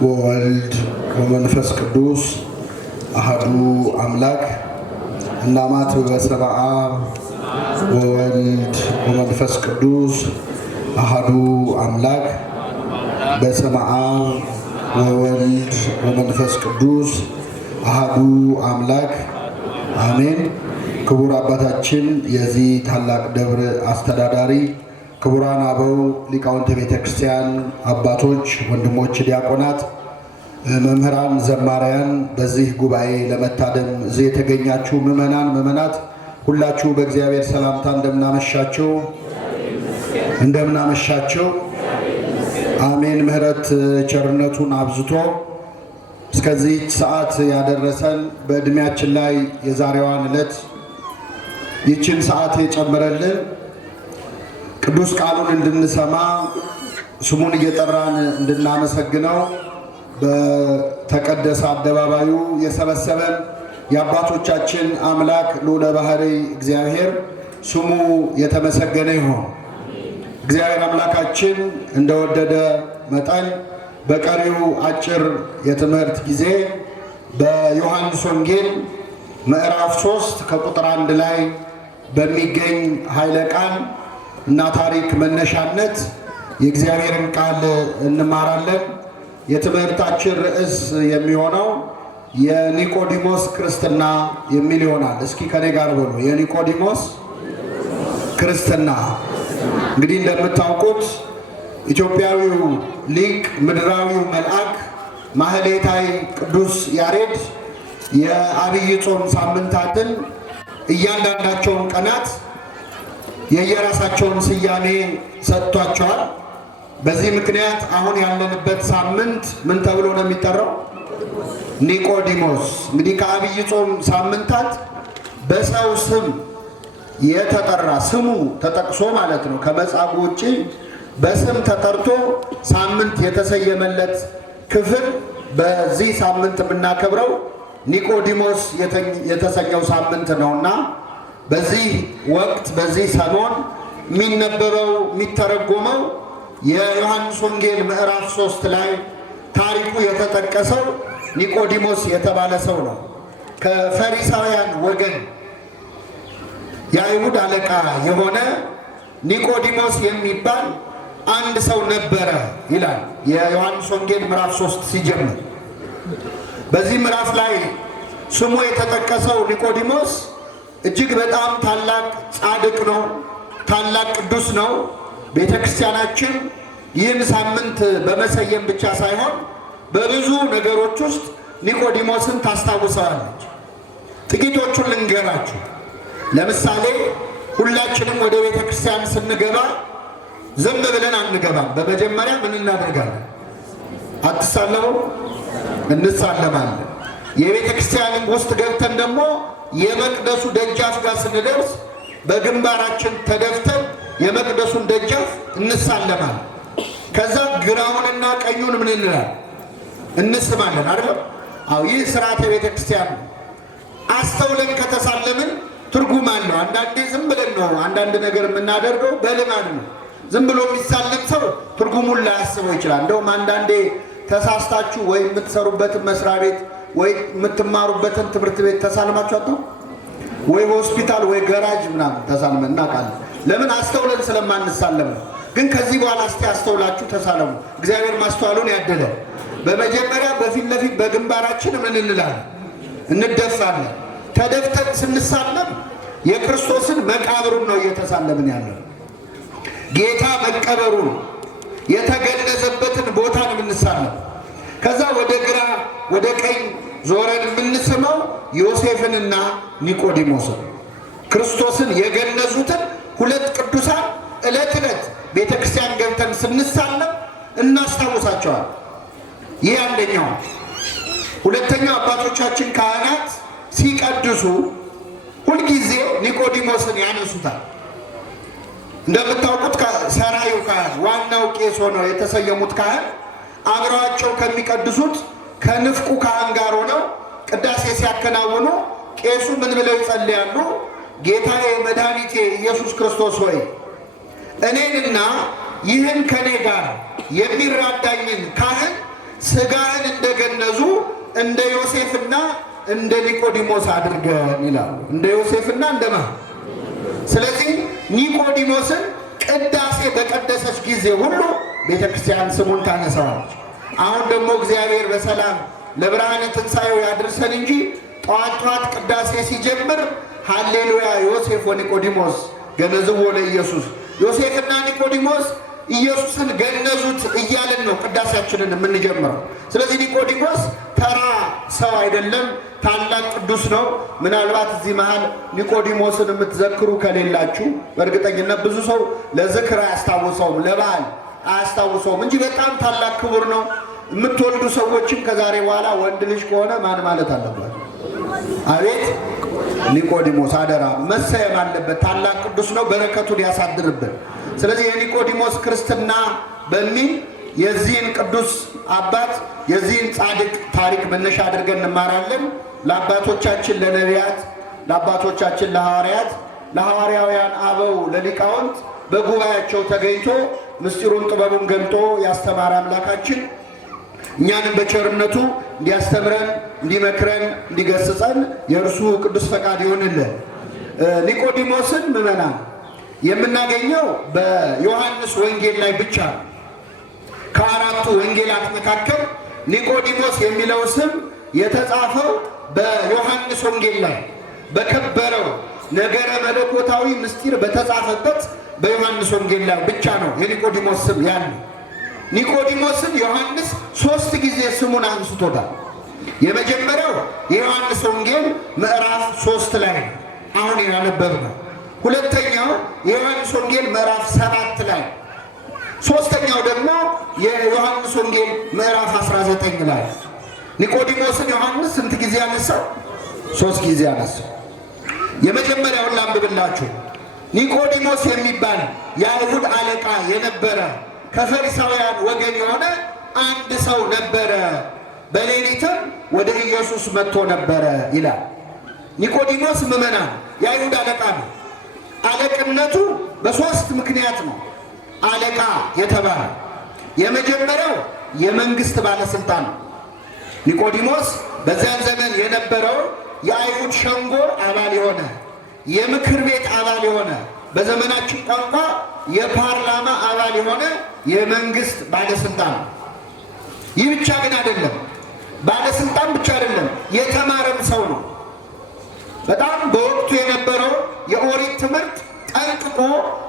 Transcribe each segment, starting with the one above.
ወወልድ ወመንፈስ ቅዱስ አሐዱ አምላክ እናማት በስመ አብ ወወልድ ወመንፈስ ቅዱስ አሐዱ አምላክ በስመ አብ ወወልድ ወመንፈስ ቅዱስ አሐዱ አምላክ አሜን። ክቡር አባታችን የዚህ ታላቅ ደብር አስተዳዳሪ፣ ክቡራን አበው ሊቃውንተ ቤተ ክርስቲያን አባቶች፣ ወንድሞች ዲያቆናት፣ መምህራን፣ ዘማሪያን፣ በዚህ ጉባኤ ለመታደም እዚህ የተገኛችሁ ምዕመናት ሁላችሁ በእግዚአብሔር ሰላምታ እንደምናመሻችሁ አሜን። ምሕረት ቸርነቱን አብዝቶ እስከዚህ ሰዓት ያደረሰን በእድሜያችን ላይ የዛሬዋን ዕለት ይችን ሰዓት የጨመረልን ቅዱስ ቃሉን እንድንሰማ ስሙን እየጠራን እንድናመሰግነው በተቀደሰ አደባባዩ የሰበሰበን የአባቶቻችን አምላክ ልዑለ ባሕርይ እግዚአብሔር ስሙ የተመሰገነ ይሁን። እግዚአብሔር አምላካችን እንደወደደ መጠን በቀሪው አጭር የትምህርት ጊዜ በዮሐንስ ወንጌል ምዕራፍ 3 ከቁጥር 1 ላይ በሚገኝ ኃይለ ቃል እና ታሪክ መነሻነት የእግዚአብሔርን ቃል እንማራለን። የትምህርታችን ርዕስ የሚሆነው የኒቆዲሞስ ክርስትና የሚል ይሆናል። እስኪ ከኔ ጋር በሉ፣ የኒቆዲሞስ ክርስትና። እንግዲህ እንደምታውቁት ኢትዮጵያዊው ሊቅ ምድራዊው መልአክ ማህሌታይ ቅዱስ ያሬድ የአብይ ጾም ሳምንታትን እያንዳንዳቸውን ቀናት የየራሳቸውን ስያሜ ሰጥቷቸዋል። በዚህ ምክንያት አሁን ያለንበት ሳምንት ምን ተብሎ ነው የሚጠራው? ኒቆዲሞስ። እንግዲህ ከአብይ ጾም ሳምንታት በሰው ስም የተጠራ ስሙ ተጠቅሶ ማለት ነው፣ ከመጻጉዕ ውጪ በስም ተጠርቶ ሳምንት የተሰየመለት ክፍል በዚህ ሳምንት የምናከብረው ኒቆዲሞስ የተሰኘው ሳምንት ነውና በዚህ ወቅት በዚህ ሰሞን የሚነበበው የሚተረጎመው የዮሐንስ ወንጌል ምዕራፍ 3 ላይ ታሪኩ የተጠቀሰው ኒቆዲሞስ የተባለ ሰው ነው። ከፈሪሳውያን ወገን የአይሁድ አለቃ የሆነ ኒቆዲሞስ የሚባል አንድ ሰው ነበረ ይላል የዮሐንስ ወንጌል ምዕራፍ 3 ሲጀምር። በዚህ ምዕራፍ ላይ ስሙ የተጠቀሰው ኒቆዲሞስ እጅግ በጣም ታላቅ ጻድቅ ነው፣ ታላቅ ቅዱስ ነው። ቤተ ክርስቲያናችን ይህን ሳምንት በመሰየም ብቻ ሳይሆን በብዙ ነገሮች ውስጥ ኒቆዲሞስን ታስታውሰዋለች። ጥቂቶቹን ልንገራችሁ። ለምሳሌ ሁላችንም ወደ ቤተ ክርስቲያን ስንገባ ዝም ብለን አንገባም። በመጀመሪያ ምን እናደርጋለን? አትሳለሙ? እንሳለማለን። የቤተ ክርስቲያን ውስጥ ገብተን ደግሞ የመቅደሱ ደጃፍ ጋር ስንደርስ በግንባራችን ተደፍተን የመቅደሱን ደጃፍ እንሳለማለን። ከዛ ግራውንና ቀኙን ምን እንላለን? እንስማለን አይደል? አዎ፣ ይህ ስርዓተ ቤተ ክርስቲያን ነው። አስተውለን ከተሳለምን ትርጉም አለው። አንዳንዴ ዝም ብለን ነው አንዳንድ ነገር የምናደርገው፣ በልማድ ነው። ዝም ብሎ የሚሳለም ሰው ትርጉሙን ላያስበው ይችላል። እንደውም አንዳንዴ ተሳስታችሁ ወይ የምትሰሩበትን መስሪያ ቤት ወይ የምትማሩበትን ትምህርት ቤት ተሳልማችሁ አጣው ወይ ሆስፒታል ወይ ገራጅ ምናምን ተሳልመን እናውቃለን። ለምን? አስተውለን ስለማንሳለም ነው። ግን ከዚህ በኋላ እስቲ አስተውላችሁ ተሳለሙ። እግዚአብሔር ማስተዋሉን ያደለ። በመጀመሪያ በፊት ለፊት በግንባራችን ምን እንላለን? እንደፋለን። ተደፍተን ስንሳለም የክርስቶስን መቃብሩን ነው እየተሳለምን ያለው። ጌታ መቀበሩን የተገነዘበትን ቦታ ነው የምንሳለም። ከዛ ወደ ግራ ወደ ቀኝ ዞረን የምንስመው ዮሴፍንና ኒቆዲሞስን ክርስቶስን የገነዙትን ሁለት ቅዱሳን ዕለት ዕለት ቤተ ክርስቲያን ገብተን ስንሳለም እናስታውሳቸዋል። ይህ አንደኛው። ሁለተኛው አባቶቻችን ካህናት ሲቀድሱ ሁልጊዜ ኒቆዲሞስን ያነሱታል። እንደምታውቁት ሰራዩ ካህን ዋናው ቄስ ሆነው የተሰየሙት ካህን አብረዋቸው ከሚቀድሱት ከንፍቁ ካህን ጋር ሆነው ቅዳሴ ሲያከናውኑ ቄሱ ምን ብለው ይጸልያሉ? ጌታዬ መድኃኒቴ ኢየሱስ ክርስቶስ ሆይ እኔንና ይህን ከኔ ጋር የሚራዳኝን ካህን ሥጋህን እንደገነዙ እንደ ዮሴፍና እንደ ኒቆዲሞስ አድርገን ይላሉ። እንደ ዮሴፍና እንደማ ስለዚህ ኒቆዲሞስን ቅዳሴ በቀደሰች ጊዜ ሁሉ ቤተ ክርስቲያን ስሙን ታነሳዋለች። አሁን ደግሞ እግዚአብሔር በሰላም ለብርሃነ ትንሣኤው ያድርሰን እንጂ ጠዋት ጠዋት ቅዳሴ ሲጀምር ሃሌሉያ ዮሴፍ ወኒቆዲሞስ ገነዝዎ ለኢየሱስ፣ ዮሴፍና ኒቆዲሞስ ኢየሱስን ገነዙት እያልን ነው ቅዳሴያችንን የምንጀምረው። ስለዚህ ኒቆዲሞስ ተራ ሰው አይደለም፣ ታላቅ ቅዱስ ነው። ምናልባት እዚህ መሃል ኒቆዲሞስን የምትዘክሩ ከሌላችሁ በእርግጠኝነት ብዙ ሰው ለዝክር አያስታውሰውም፣ ለበዓል አያስታውሰውም እንጂ በጣም ታላቅ ክቡር ነው። የምትወልዱ ሰዎችም ከዛሬ በኋላ ወንድ ልጅ ከሆነ ማን ማለት አለባቸው? አቤት ኒቆዲሞስ አደራ መሰየም አለበት። ታላቅ ቅዱስ ነው፣ በረከቱን ያሳድርብን። ስለዚህ የኒቆዲሞስ ክርስትና በሚል የዚህን ቅዱስ አባት የዚህን ጻድቅ ታሪክ መነሻ አድርገን እንማራለን። ለአባቶቻችን ለነቢያት፣ ለአባቶቻችን ለሐዋርያት፣ ለሐዋርያውያን አበው፣ ለሊቃውንት በጉባኤያቸው ተገኝቶ ምስጢሩን ጥበቡን ገልጦ ያስተማረ አምላካችን እኛንም በቸርነቱ እንዲያስተምረን፣ እንዲመክረን፣ እንዲገስጸን የእርሱ ቅዱስ ፈቃድ ይሆንልን። ኒቆዲሞስን ምዕመናን የምናገኘው በዮሐንስ ወንጌል ላይ ብቻ ነው። ከአራቱ ወንጌላት መካከል ኒቆዲሞስ የሚለው ስም የተጻፈው በዮሐንስ ወንጌል ላይ በከበረው ነገረ መለኮታዊ ምስጢር በተጻፈበት በዮሐንስ ወንጌል ላይ ብቻ ነው የኒቆዲሞስ ስም ያለው። ኒቆዲሞስን ዮሐንስ 3 ጊዜ ስሙን አንስቶታል። የመጀመሪያው የዮሐንስ ወንጌል ምዕራፍ 3 ላይ አሁን ያነበብነው፣ ሁለተኛው የዮሐንስ ወንጌል ምዕራፍ 7 ላይ፣ ሶስተኛው ደግሞ የዮሐንስ ወንጌል ምዕራፍ 19 ላይ። ኒቆዲሞስን ዮሐንስ ስንት ጊዜ አነሳው? 3 ጊዜ አነሳው። የመጀመሪያውን ላንብብላችሁ። ኒቆዲሞስ የሚባል የአይሁድ አለቃ የነበረ ከፈሪሳውያን ወገን የሆነ አንድ ሰው ነበረ፣ በሌሊትም ወደ ኢየሱስ መጥቶ ነበረ ይላል። ኒቆዲሞስ ምዕመናን የአይሁድ አለቃ ነው። አለቅነቱ በ3 ምክንያት ነው አለቃ የተባለ። የመጀመሪያው የመንግስት ባለስልጣን ነው። ኒቆዲሞስ በዚያን ዘመን የነበረው የአይሁድ ሸንጎ አባል የሆነ የምክር ቤት አባል የሆነ በዘመናችን ቋንቋ የፓርላማ አባል የሆነ የመንግስት ባለስልጣን ነው። ይህ ብቻ ግን አይደለም፣ ባለስልጣን ብቻ አይደለም፣ የተማረም ሰው ነው። በጣም በወቅቱ የነበረው የኦሪት ትምህርት ጠንቅቆ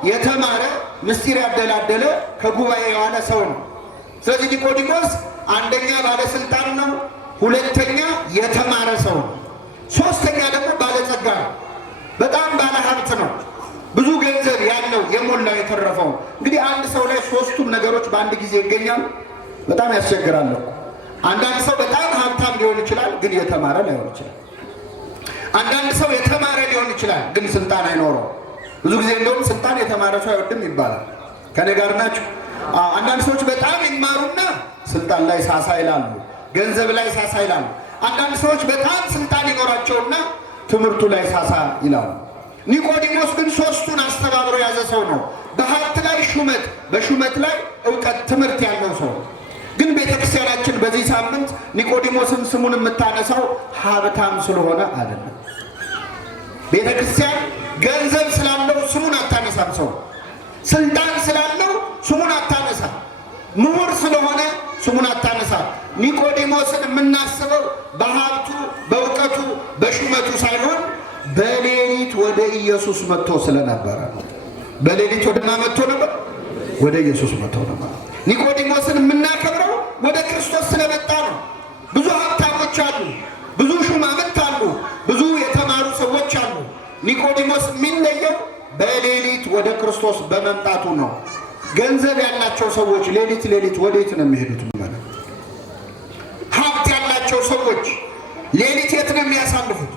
የተማረ ምስጢር ያደላደለ ከጉባኤ የዋለ ሰው ነው። ስለዚህ ኒቆዲሞስ አንደኛ ባለስልጣን ነው፣ ሁለተኛ የተማረ ሰው ነው፣ ሶስተኛ ደግሞ ባለጸጋ ነው። በጣም ባለ ሀብት ነው። ብዙ ገንዘብ ያለው የሞላው የተረፈው። እንግዲህ አንድ ሰው ላይ 3ቱም ነገሮች በአንድ ጊዜ ይገኛሉ። በጣም ያስቸግራል። አንዳንድ ሰው በጣም ሀብታም ሊሆን ይችላል፣ ግን የተማረ ላይሆን ይችላል። አንዳንድ ሰው የተማረ ሊሆን ይችላል፣ ግን ስልጣን አይኖረው። ብዙ ጊዜ እንደውም ስልጣን የተማረ ሰው አይወድም ይባላል። ከኔ ጋር ናቸው? አንዳንድ ሰዎች በጣም ይማሩና ስልጣን ላይ ሳሳ ይላሉ፣ ገንዘብ ላይ ሳሳ ይላሉ። አንዳንድ ሰዎች በጣም ስልጣን ይኖራቸውና ትምህርቱ ላይ ሳሳ ይላሉ። ኒቆዲሞስ ግን 3ቱን አስተባብሮ ያዘ ሰው ነው። በሀብት ላይ ሹመት፣ በሹመት ላይ እውቀት፣ ትምህርት ያለው ሰው። ግን ቤተክርስቲያናችን በዚህ ሳምንት ኒቆዲሞስን ስሙን የምታነሳው ሀብታም ስለሆነ አይደለም። ቤተክርስቲያን ገንዘብ ስላለው ስሙን አታነሳም። ሰው ስልጣን ስላለው ስሙን አታነሳም። ምሁር ስለሆነ ስሙን አታነሳም። ኒቆዲሞስን የምናስበው በሀብቱ፣ በእውቀቱ፣ በሹመቱ ሳይሆን በሌሊት ወደ ኢየሱስ መጥቶ ስለነበረ። በሌሊት ወደ ማን መጥቶ ነበር? ወደ ኢየሱስ መጥቶ ነበር። ኒቆዲሞስን የምናከብረው ወደ ክርስቶስ ስለመጣ ነው። ብዙ ሀብታሞች አሉ፣ ብዙ ሹማምንት አሉ፣ ብዙ የተማሩ ሰዎች አሉ። ኒቆዲሞስ የሚለየው በሌሊት ወደ ክርስቶስ በመምጣቱ ነው። ገንዘብ ያላቸው ሰዎች ሌሊት ወዴት ነው የሚሄዱት? ማለት ሀብት ያላቸው ሰዎች ሌሊት የት ነው የሚያሳልፉት?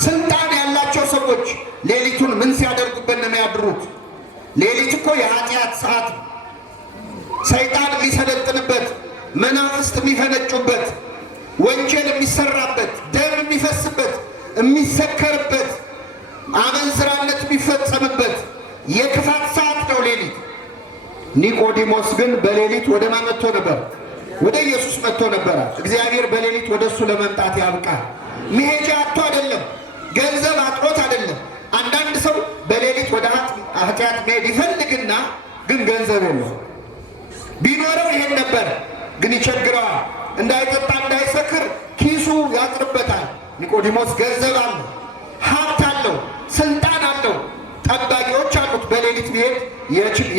ስልጣን ያላቸው ሰዎች ሌሊቱን ምን ሲያደርጉበት ነው የሚያድሩት? ሌሊት እኮ የኃጢአት ሰዓት፣ ሰይጣን የሚሰለጥንበት፣ መናፍስት የሚፈነጩበት፣ ወንጀል የሚሰራበት፣ ደም የሚፈስበት፣ የሚሰከርበት፣ አመንዝራነት የሚፈጸምበት የክፋት ሰዓት ነው ሌሊት። ኒቆዲሞስ ግን በሌሊት ወደ ማን መጥቶ ነበር? ወደ ኢየሱስ መጥቶ ነበረ። እግዚአብሔር በሌሊት ወደ እሱ ለመምጣት ያብቃል። መሄጃ አጥቶ አይደለም፣ ገንዘብ አጥሮት አይደለም። አንዳንድ ሰው በሌሊት ወደ ኃጢአት መሄድ ይፈልግና ግን ገንዘብ የለው። ቢኖረው ይሄን ነበር፣ ግን ይቸግረዋል። እንዳይጠጣ እንዳይሰክር ኪሱ ያጥርበታል። ኒቆዲሞስ ገንዘብ አለው፣ ሀብት አለው፣ ስልጣን አለው፣ ጠባቂዎች አሉት። በሌሊት ቢሄድ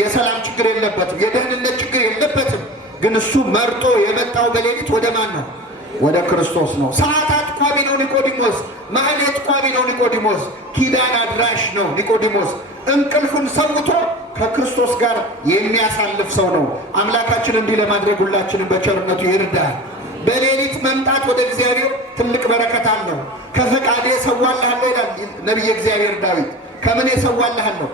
የሰላም ችግር የለበትም፣ የደህንነት ችግር የለበትም። ግን እሱ መርጦ የመጣው በሌሊት ወደ ማን ነው? ወደ ክርስቶስ ነው። ሰዓታት ቋሚ ነው ኒቆዲሞስ። ማህሌት ቋሚ ነው ኒቆዲሞስ። ኪዳን አድራሽ ነው ኒቆዲሞስ። እንቅልፉን ሰውቶ ከክርስቶስ ጋር የሚያሳልፍ ሰው ነው። አምላካችን እንዲህ ለማድረግ ሁላችንም በቸርነቱ ይርዳል። በሌሊት መምጣት ወደ እግዚአብሔር ትልቅ በረከት አለው። ከፈቃዴ እሰዋልሃለሁ ይላል ነቢየ እግዚአብሔር ዳዊት። ከምን እሰዋልሃለሁ?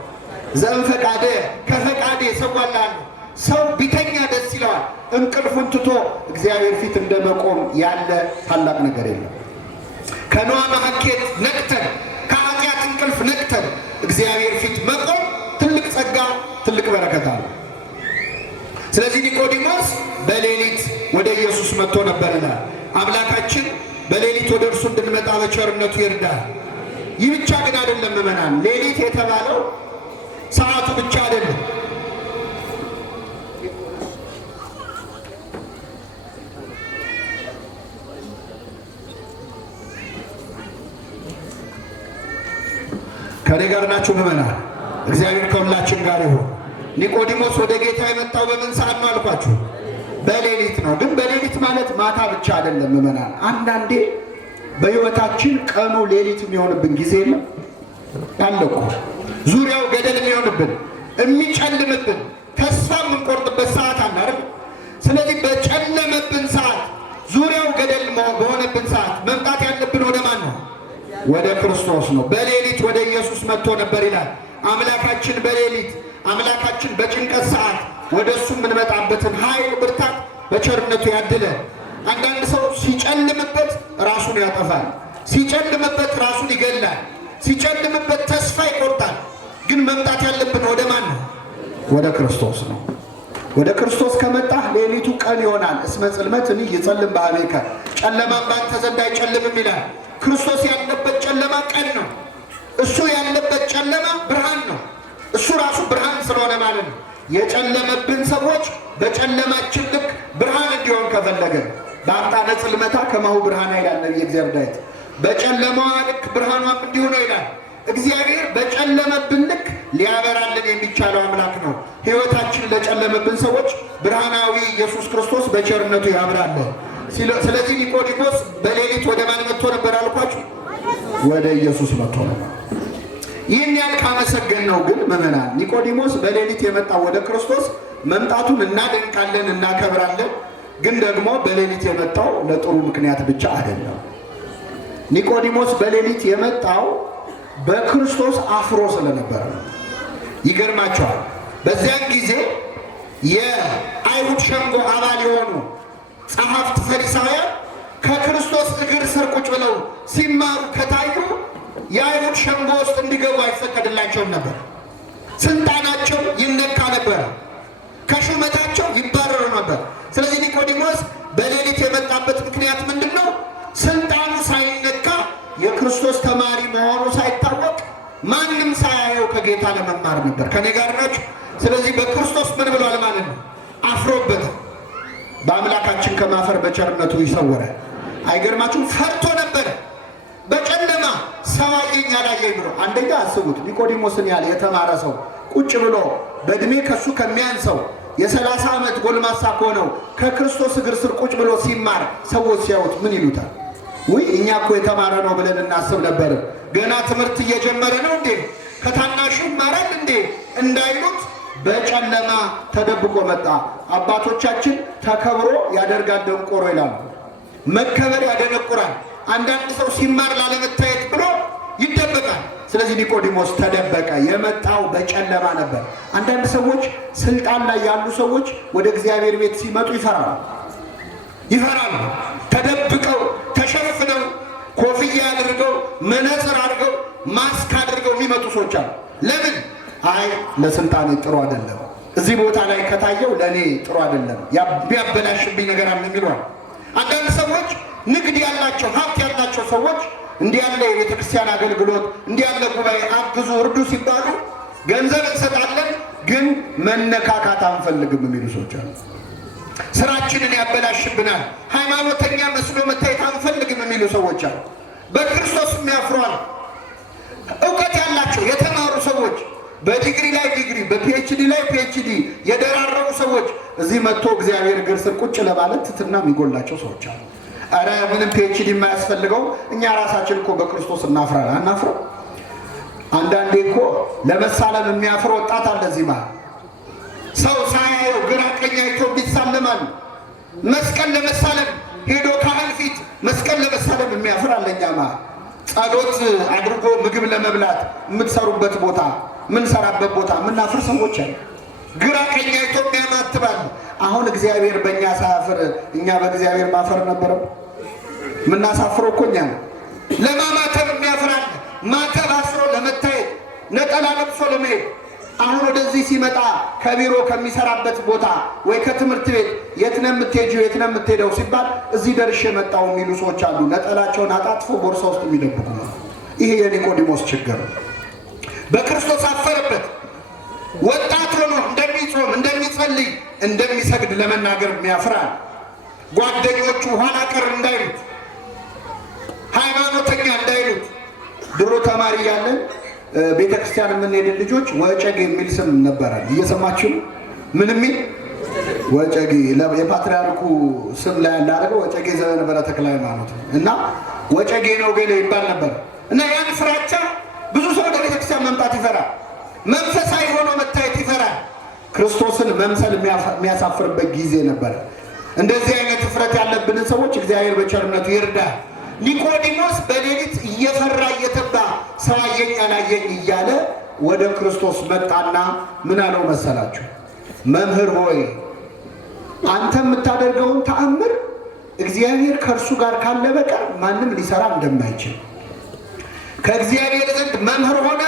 ዘእምፈቃደ፣ ከፈቃዴ እሰዋልሃለሁ። ሰው ቢተኛ ደስ ይለዋል። እንቅልፉን ትቶ እግዚአብሔር ፊት እንደመቆም ያለ ታላቅ ነገር የለም። ከኖህ መሐኬት ነቅተን፣ ከኃጢአት እንቅልፍ ነቅተን እግዚአብሔር ፊት መቆም ትልቅ ጸጋ፣ ትልቅ በረከት አለ። ስለዚህ ኒቆዲሞስ በሌሊት ወደ ኢየሱስ መጥቶ ነበር ይላል። አምላካችን በሌሊት ወደ እርሱ እንድንመጣ በቸርነቱ ይርዳል። ይህ ብቻ ግን አይደለም ምዕመናን፣ ሌሊት የተባለው ሰዓቱ ብቻ አይደለም። ከኔ ጋር ናችሁ ምዕመናን? እግዚአብሔር ከሁላችን ጋር ይሁን። ኒቆዲሞስ ወደ ጌታ የመጣው በምን ሰዓት ነው አልኳችሁ? በሌሊት ነው። ግን በሌሊት ማለት ማታ ብቻ አይደለም ምዕመናን። አንዳንዴ በሕይወታችን ቀኑ ሌሊት የሚሆንብን ጊዜ የለም ያለቁ ዙሪያው ገደል የሚሆንብን የሚጨልምብን ተስፋ የምንቆርጥበት ሰዓት አለ አይደል? ስለዚህ በጨለመብን ሰዓት ዙሪያው ገደል በሆነብን ሰዓት መምጣት ያለብን ወደ ማን ነው? ወደ ክርስቶስ ነው። በሌሊት ወደ ኢየሱስ መጥቶ ነበር ይላል። አምላካችን በሌሊት አምላካችን በጭንቀት ሰዓት ወደ እሱ የምንመጣበትን ኃይል ብርታት በቸርነቱ ያድለን። አንዳንድ ሰው ሲጨልምበት ራሱን ያጠፋል፣ ሲጨልምበት ራሱን ይገላል፣ ሲጨልምበት ተስፋ ይቆርጣል። ግን መምጣት ያለብን ወደ ማን ነው? ወደ ክርስቶስ ነው። ወደ ክርስቶስ ከመጣህ ሌሊቱ ቀን ይሆናል። እስመ ጽልመትኒ ይጸልም በኀቤከ፣ ጨለማም ባንተ ዘንድ አይጨልምም ይላል። ክርስቶስ ያለበት ጨለማ ቀን ነው። እሱ ያለበት ጨለማ ብርሃን ነው። እሱ ራሱ ብርሃን ስለሆነ ማለት ነው። የጨለመብን ሰዎች በጨለማችን ልክ ብርሃን እንዲሆን ከፈለገን በአምጣነ ጽልመታ ከማሁ ብርሃን ይላል ነቢየ እግዚአብሔር ዳዊት። በጨለማዋ ልክ ብርሃኗም እንዲሁ ነው ይላል። እግዚአብሔር በጨለመብን ልክ ሊያበራልን የሚቻለው አምላክ ነው። ሕይወታችን ለጨለመብን ሰዎች ብርሃናዊ ኢየሱስ ክርስቶስ በቸርነቱ ያብራለን። ስለዚህ ኒቆዲሞስ በሌሊት ወደ ማን መጥቶ ነበር አልኳችሁ? ወደ ኢየሱስ መጥቶ ነበር። ይህን ያህል ካመሰገን ነው ግን ምዕመናን፣ ኒቆዲሞስ በሌሊት የመጣው ወደ ክርስቶስ መምጣቱን እናደንቃለን፣ እናከብራለን። ግን ደግሞ በሌሊት የመጣው ለጥሩ ምክንያት ብቻ አይደለም። ኒቆዲሞስ በሌሊት የመጣው በክርስቶስ አፍሮ ስለነበረ ነው። ይገርማቸዋል። በዚያን ጊዜ የአይሁድ ሸንጎ አባል የሆኑ ጸሐፍት ፈሪሳውያን ከክርስቶስ እግር ስር ቁጭ ብለው ሲማሩ ከታዩ የአይሁድ ሸንጎ ውስጥ እንዲገቡ አይፈቀድላቸውም ነበር። ስልጣናቸው ይነካ ነበር፣ ከሹመታቸው ይባረሩ ነበር። ስለዚህ ኒቆዲሞስ በሌሊት የመጣበት ምክንያት ምንድን ነው? ስልጣኑ ሳይነካ የክርስቶስ ተማሪ መሆኑ ሳይታወቅ ማንም ሳያየው ከጌታ ለመማር ነበር። ከኔ ጋር ናችሁ? ስለዚህ በክርስቶስ ምን ብሏል ማለት ነው? አፍሮበት። በአምላካችን ከማፈር በቸርነቱ ይሰወራል። አይገርማችሁም? ፈርቶ ነበር። በጨለማ ሰው አየኝ አላየኝ ብሎ። አንደኛ አስቡት፣ ኒቆዲሞስን ያለ የተማረ ሰው ቁጭ ብሎ በእድሜ ከሱ ከሚያንሰው የ30 ዓመት ጎልማሳ ከሆነው ከክርስቶስ እግር ስር ቁጭ ብሎ ሲማር ሰዎች ሲያዩት ምን ይሉታል? ውይ እኛ እኮ የተማረ ነው ብለን እናስብ ነበር። ገና ትምህርት እየጀመረ ነው እንዴ? ከታናሹ ይማራል እንዴ እንዳይሉት በጨለማ ተደብቆ መጣ። አባቶቻችን ተከብሮ ያደርጋል ደንቆሮ ይላሉ። መከበር ያደነቁራል። አንዳንድ ሰው ሲማር ላለመታየት ብሎ ይደበቃል። ስለዚህ ኒቆዲሞስ ተደበቀ። የመጣው በጨለማ ነበር። አንዳንድ ሰዎች ስልጣን ላይ ያሉ ሰዎች ወደ እግዚአብሔር ቤት ሲመጡ ይፈራሉ። ተደብቀው ተሸፍነው ኮፍያ አድርገው መነጽር አድርገው ማስክ አድርገው የሚመጡ ሰዎች አሉ። ለምን? አይ ለስልጣኔ ጥሩ አይደለም፣ እዚህ ቦታ ላይ ከታየው ለእኔ ጥሩ አይደለም፣ የሚያበላሽብኝ ነገር አለ የሚለዋል። አንዳንድ ሰዎች ንግድ ያላቸው ሀብት ያላቸው ሰዎች እንዲህ ያለ የቤተክርስቲያን አገልግሎት እንዲህ ያለ ጉባኤ አግዙ እርዱ ሲባሉ ገንዘብ እንሰጣለን ግን መነካካት አንፈልግም የሚሉ ሰዎች አሉ። ስራችንን ያበላሽብናል፣ ሃይማኖተኛ መስሎ መታየት አንፈልግም የሚሉ ሰዎች አሉ። በክርስቶስ የሚያፍሯል። እውቀት ያላቸው የተማሩ ሰዎች በዲግሪ ላይ ዲግሪ በፒኤችዲ ላይ ፒኤችዲ የደራረቡ ሰዎች እዚህ መጥቶ እግዚአብሔር እግር ስር ቁጭ ለማለት ትትና የሚጎላቸው ሰዎች አሉ። አረ ምንም ፒኤችዲ የማያስፈልገው እኛ ራሳችን እኮ በክርስቶስ እናፍራለን። አናፍረው? አንዳንዴ እኮ ለመሳለም የሚያፍር ወጣት አለ እዚህ ማለት ሰው ሳያየው ግራ ቀኝ አይቶ ቢሳለማል። መስቀል ለመሳለም ሄዶ ካህን ፊት መስቀል ለመሳለም የሚያፍር አለኛ ማለት ጸሎት አድርጎ ምግብ ለመብላት የምትሰሩበት ቦታ ምንሰራበት ቦታ ምናፍር ሰዎች አሉ። ግራ ቀኝ አይቶ የሚያማትባል። አሁን እግዚአብሔር በእኛ ሳያፍር እኛ በእግዚአብሔር ማፈር ነበረው? ምናሳፍረው እኮ እኛ ነው። ለማማተብ የሚያፍራል። ማተብ አስሮ ለመታየት ነጠላ ለብሶ ለመሄድ አሁን ወደዚህ ሲመጣ ከቢሮ ከሚሰራበት ቦታ ወይ ከትምህርት ቤት የት ነው የምትሄጂው የት ነው የምትሄደው ሲባል እዚህ ደርሼ መጣሁ የሚሉ ሰዎች አሉ። ነጠላቸውን አጣጥፎ ቦርሳ ውስጥ የሚደብቁ ነው። ይሄ የኒቆዲሞስ ችግር ነው። በክርስቶስ አፈረበት። ወጣት ሆኖ እንደሚጾም እንደሚጸልይ እንደሚሰግድ ለመናገር የሚያፍራል። ጓደኞቹ ኋላ ቀር እንዳይሉት ሃይማኖተኛ እንዳይሉት። ድሮ ተማሪ ያለን ቤተክርስቲያን የምንሄድ ልጆች ወጨጌ የሚል ስም ነበራል። እየሰማችሁ ምን የሚል ወጨጌ? የፓትርያርኩ ስም ላይ ያለ አደረገው ወጨጌ ዘመንበረ ተክለ ሃይማኖት እና ወጨጌ ነው ገሌ ይባል ነበር። እና ያን ፍራቻ ብዙ ሰው ወደ ቤተክርስቲያን መምጣት ይፈራል። መንፈሳዊ ሆኖ መታየት ይፈራል። ክርስቶስን መምሰል የሚያሳፍርበት ጊዜ ነበረ። እንደዚህ አይነት ፍረት ያለብንን ሰዎች እግዚአብሔር በቸርነቱ ይርዳል። ኒቆዲሞስ በሌሊት እየፈራ እየተባ ሰው አየኝ አላየኝ እያለ ወደ ክርስቶስ መጣና ምን አለው መሰላችሁ? መምህር ሆይ አንተ የምታደርገውን ተአምር እግዚአብሔር ከእርሱ ጋር ካለ በቀር ማንም ሊሰራ እንደማይችል ከእግዚአብሔር ዘንድ መምህር ሆነ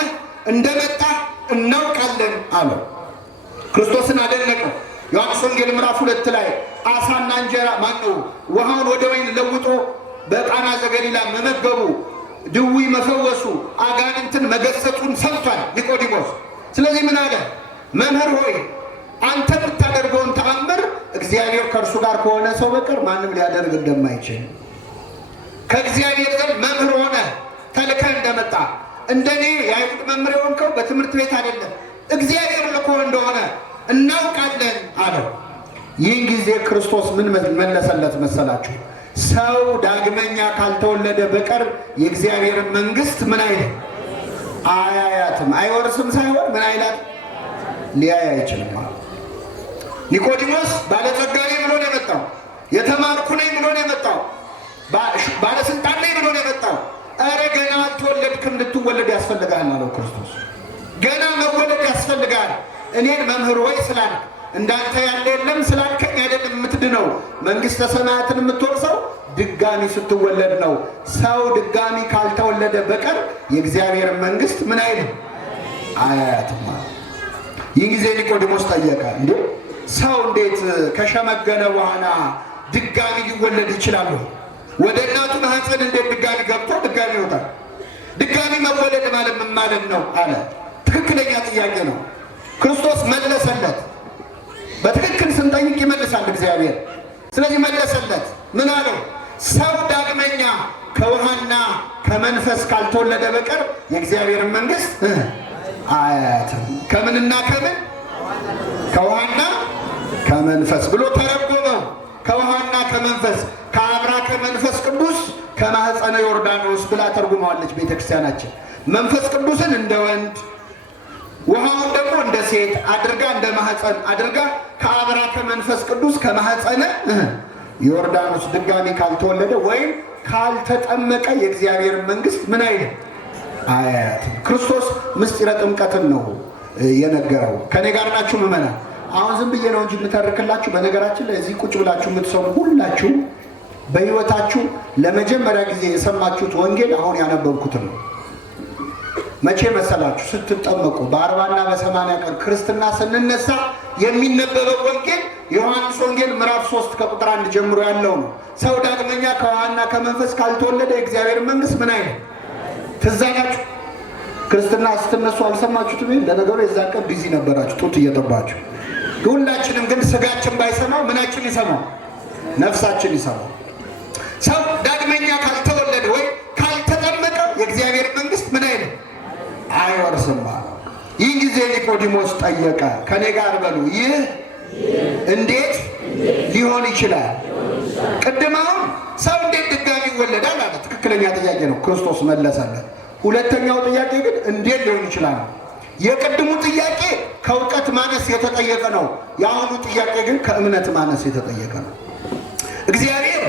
እንደመጣ እናውቃለን አለው። ክርስቶስን አደነቀው። ዮሐንስ ወንጌል ምዕራፍ 2 ላይ አሳና እንጀራ ማነው ውሃውን ወደ ወይን ለውጦ በቃና ዘገሊላ መመገቡ፣ ድዊ መፈወሱ፣ አጋንንትን መገሰጹን ሰምቷል ኒቆዲሞስ። ስለዚህ ምን አለ? መምህር ሆይ አንተ የምታደርገውን ተአምር እግዚአብሔር ከእርሱ ጋር ከሆነ ሰው በቀር ማንም ሊያደርግ እንደማይችል ከእግዚአብሔር ዘንድ መምህር ሆነ ተልከ እንደመጣ እንደኔ የአይሁድ መምህር የሆንከው በትምህርት ቤት አይደለም እግዚአብሔር ልኮ እንደሆነ እናውቃለን አለው። ይህን ጊዜ ክርስቶስ ምን መለሰለት መሰላችሁ? ሰው ዳግመኛ ካልተወለደ በቀር የእግዚአብሔርን መንግስት ምን አይልም አያያትም። አይወርስም ሳይሆን ምን አይላት ሊያይ አይችልም ማለት። ኒቆዲሞስ ባለጸጋ ነኝ ብሎ ነው የመጣው። የተማርኩ ነኝ ብሎ ነው የመጣው። ባለስልጣን ነኝ ብሎ ነው የመጣው። ኧረ ገና አልተወለድክም፣ ልትወለድ ያስፈልጋል አለው ክርስቶስ። ገና መወለድ ያስፈልጋል። እኔን መምህር ወይ ስላልክ እንዳንተ ያለ የለም ስላልከኝ አይደለም የምትድነው። መንግስተ ሰማያትን የምትወርሰው ድጋሚ ስትወለድ ነው። ሰው ድጋሚ ካልተወለደ በቀር የእግዚአብሔር መንግስት ምን አይልም አያያትም። ይህ ጊዜ ኒቆዲሞስ ጠየቀ፣ እንዴ ሰው እንዴት ከሸመገለ በኋላ ድጋሚ ሊወለድ ይችላል? ወደ እናቱ ማህፀን እንዴት ድጋሚ ገብቶ ድጋሚ ይወጣል? ድጋሚ መወለድ ማለት ምን ማለት ነው አለ። ትክክለኛ ጥያቄ ነው። ክርስቶስ መለሰለት። በትክክል ስንጠይቅ ይመልሳል እግዚአብሔር። ስለዚህ መለሰለት። ምን አለው? ሰው ዳግመኛ ከውሃና ከመንፈስ ካልተወለደ በቀር የእግዚአብሔርን መንግስት አያያትም። ከምንና ከምን? ከውሃና ከመንፈስ ብሎ ተረጎመው። ከውሃና ከመንፈስ ከአብራ ከመንፈስ ቅዱስ ከማህፀነ ዮርዳኖስ ብላ ተርጉመዋለች ቤተክርስቲያናችን። መንፈስ ቅዱስን እንደ ወንድ ውሃውን ደግሞ እንደ ሴት አድርጋ እንደ ማህፀን አድርጋ ከአብራ ከመንፈስ ቅዱስ ከማህፀነ ዮርዳኖስ ድጋሚ ካልተወለደ ወይም ካልተጠመቀ የእግዚአብሔር መንግስት ምን አይልም አያያትም። ክርስቶስ ምስጢረ ጥምቀትን ነው የነገረው። ከኔ ጋር ናችሁ ምእመናን? አሁን ዝም ብዬ ነው እንጂ የምተርክላችሁ። በነገራችን ላይ እዚህ ቁጭ ብላችሁ የምትሰሙ ሁላችሁ በህይወታችሁ ለመጀመሪያ ጊዜ የሰማችሁት ወንጌል አሁን ያነበብኩትን ነው። መቼ መሰላችሁ? ስትጠመቁ በ40 እና በ80 ቀን ክርስትና ስንነሳ የሚነበበው ወንጌል ዮሐንስ ወንጌል ምዕራፍ 3 ከቁጥር 1 ጀምሮ ያለው ነው። ሰው ዳግመኛ ከውሃና ከመንፈስ ካልተወለደ የእግዚአብሔር መንግስት ምን አይነት ትዝ አላችሁ? ክርስትና ስትነሱ አልሰማችሁትም? ለነገሩ የዛ ቀን ቢዚ ነበራችሁ ጡት እየጠባችሁ። ሁላችንም ግን ስጋችን ባይሰማው ምናችን ይሰማው? ነፍሳችን ይሰማው። ሰው ዳግመኛ ካልተወለደ ወይ ካልተጠመቀ የእግዚአብሔር መንግስት ምን አይነት አይወርስም። ይህ ጊዜ ኒቆዲሞስ ጠየቀ። ከኔ ጋር በሉ፣ ይህ እንዴት ሊሆን ይችላል? ቅድማውን ሰው እንዴት ድጋሚ ይወለዳል አለ። ትክክለኛ ጥያቄ ነው፣ ክርስቶስ መለሰለት። ሁለተኛው ጥያቄ ግን እንዴት ሊሆን ይችላል? የቅድሙ ጥያቄ ከእውቀት ማነስ የተጠየቀ ነው። የአሁኑ ጥያቄ ግን ከእምነት ማነስ የተጠየቀ ነው። እግዚአብሔር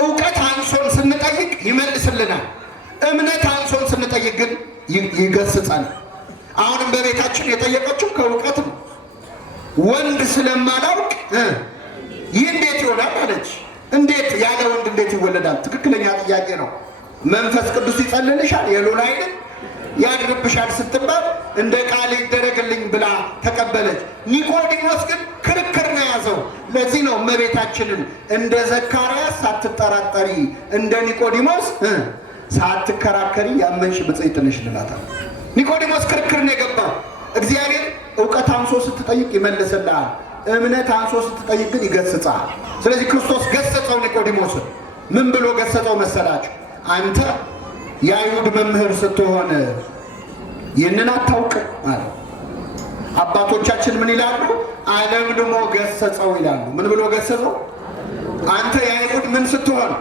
እውቀት አንሶን ስንጠይቅ ይመልስልናል። እምነት አንሶን ስንጠይቅ ግን ይገስጸናል። አሁንም በቤታችን የጠየቀችው ከእውቀት ነው። ወንድ ስለማላውቅ ይህ እንዴት ይሆናል አለች። እንዴት ያለ ወንድ እንዴት ይወለዳል? ትክክለኛ ጥያቄ ነው። መንፈስ ቅዱስ ይጸልልሻል፣ የሉል ኃይልን ያድርብሻል ስትባል እንደ ቃል ይደረግልኝ ብላ ተቀበለች። ኒቆዲሞስ ግን ክርክር ነው ያዘው። ለዚህ ነው እመቤታችንን እንደ ዘካርያስ ሳትጠራጠሪ እንደ ኒቆዲሞስ ሳትከራከሪ ያመንሽ ብፅዕት ነሽ ልላታል። ኒቆዲሞስ ክርክር ነው የገባው። እግዚአብሔር እውቀት አንሶ ስትጠይቅ ይመልስልሃል፣ እምነት አንሶ ስትጠይቅ ግን ይገስጻል። ስለዚህ ክርስቶስ ገሰጸው ኒቆዲሞስን። ምን ብሎ ገሰጸው መሰላችሁ? አንተ የአይሁድ መምህር ስትሆን ይህንን አታውቅም አለ። አባቶቻችን ምን ይላሉ? አለምልሞ ገሰጸው ይላሉ። ምን ብሎ ገሰጸው? አንተ የአይሁድ ምን ስትሆን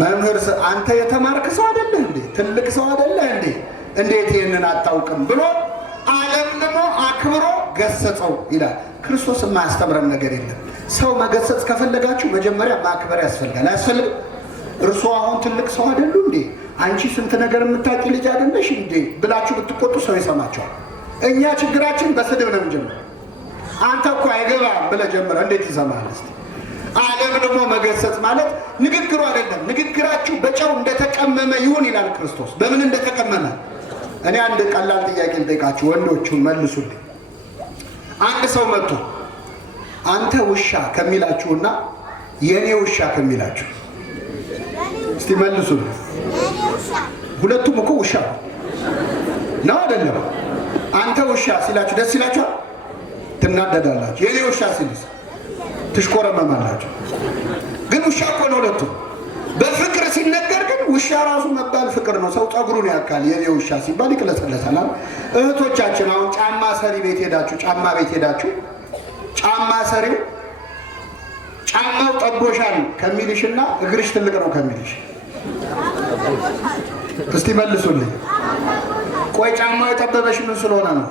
መምህር፣ አንተ የተማርክ ሰው አይደለህ እንዴ? ትልቅ ሰው አይደለህ እንዴ? እንዴት ይህንን አታውቅም ብሎ አለምልሞ አክብሮ ገሰጸው ይላል። ክርስቶስ የማያስተምረን ነገር የለም። ሰው መገሰጽ ከፈለጋችሁ መጀመሪያ ማክበር ያስፈልጋል። አያስፈልግም? እርሶ አሁን ትልቅ ሰው አይደሉ እንዴ? አንቺ ስንት ነገር የምታውቂ ልጅ አይደለሽ እንዴ ብላችሁ ብትቆጡ ሰው ይሰማቸዋል። እኛ ችግራችን በስድብ ነው የምንጀምረው። አንተ እኮ አይገባም ብለህ ጀምረህ እንዴት ይሰማል? እስቲ ዓለም ደግሞ መገሰጽ ማለት ንግግሩ አይደለም። ንግግራችሁ በጨው እንደተቀመመ ይሁን ይላል ክርስቶስ። በምን እንደተቀመመ? እኔ አንድ ቀላል ጥያቄ ልጠይቃችሁ፣ ወንዶቹን መልሱልኝ። አንድ ሰው መጥቶ አንተ ውሻ ከሚላችሁና የኔ ውሻ ከሚላችሁ እስቲ መልሱልኝ። ሁለቱም እኮ ውሻ ነው አይደለም? አንተ ውሻ ሲላችሁ ደስ ይላችኋል? ትናደዳላችሁ። የኔ ውሻ ሲልስ ትሽኮረመማላችሁ። ግን ውሻ እኮ ነው ሁለቱም። በፍቅር ሲነገር ግን ውሻ ራሱ መባል ፍቅር ነው። ሰው ፀጉሩን ያካል የኔ ውሻ ሲባል ይቅለሰለሳል። እህቶቻችን አሁን ጫማ ሰሪ ቤት ሄዳችሁ ጫማ ቤት ሄዳችሁ ጫማ ሰሪው ጫማው ጠቦሻል ከሚልሽና እግርሽ ትልቅ ነው ከሚልሽ እስቲ መልሱልኝ። ቆይ ጫማው የጠበበሽ ምን ስለሆነ ነው?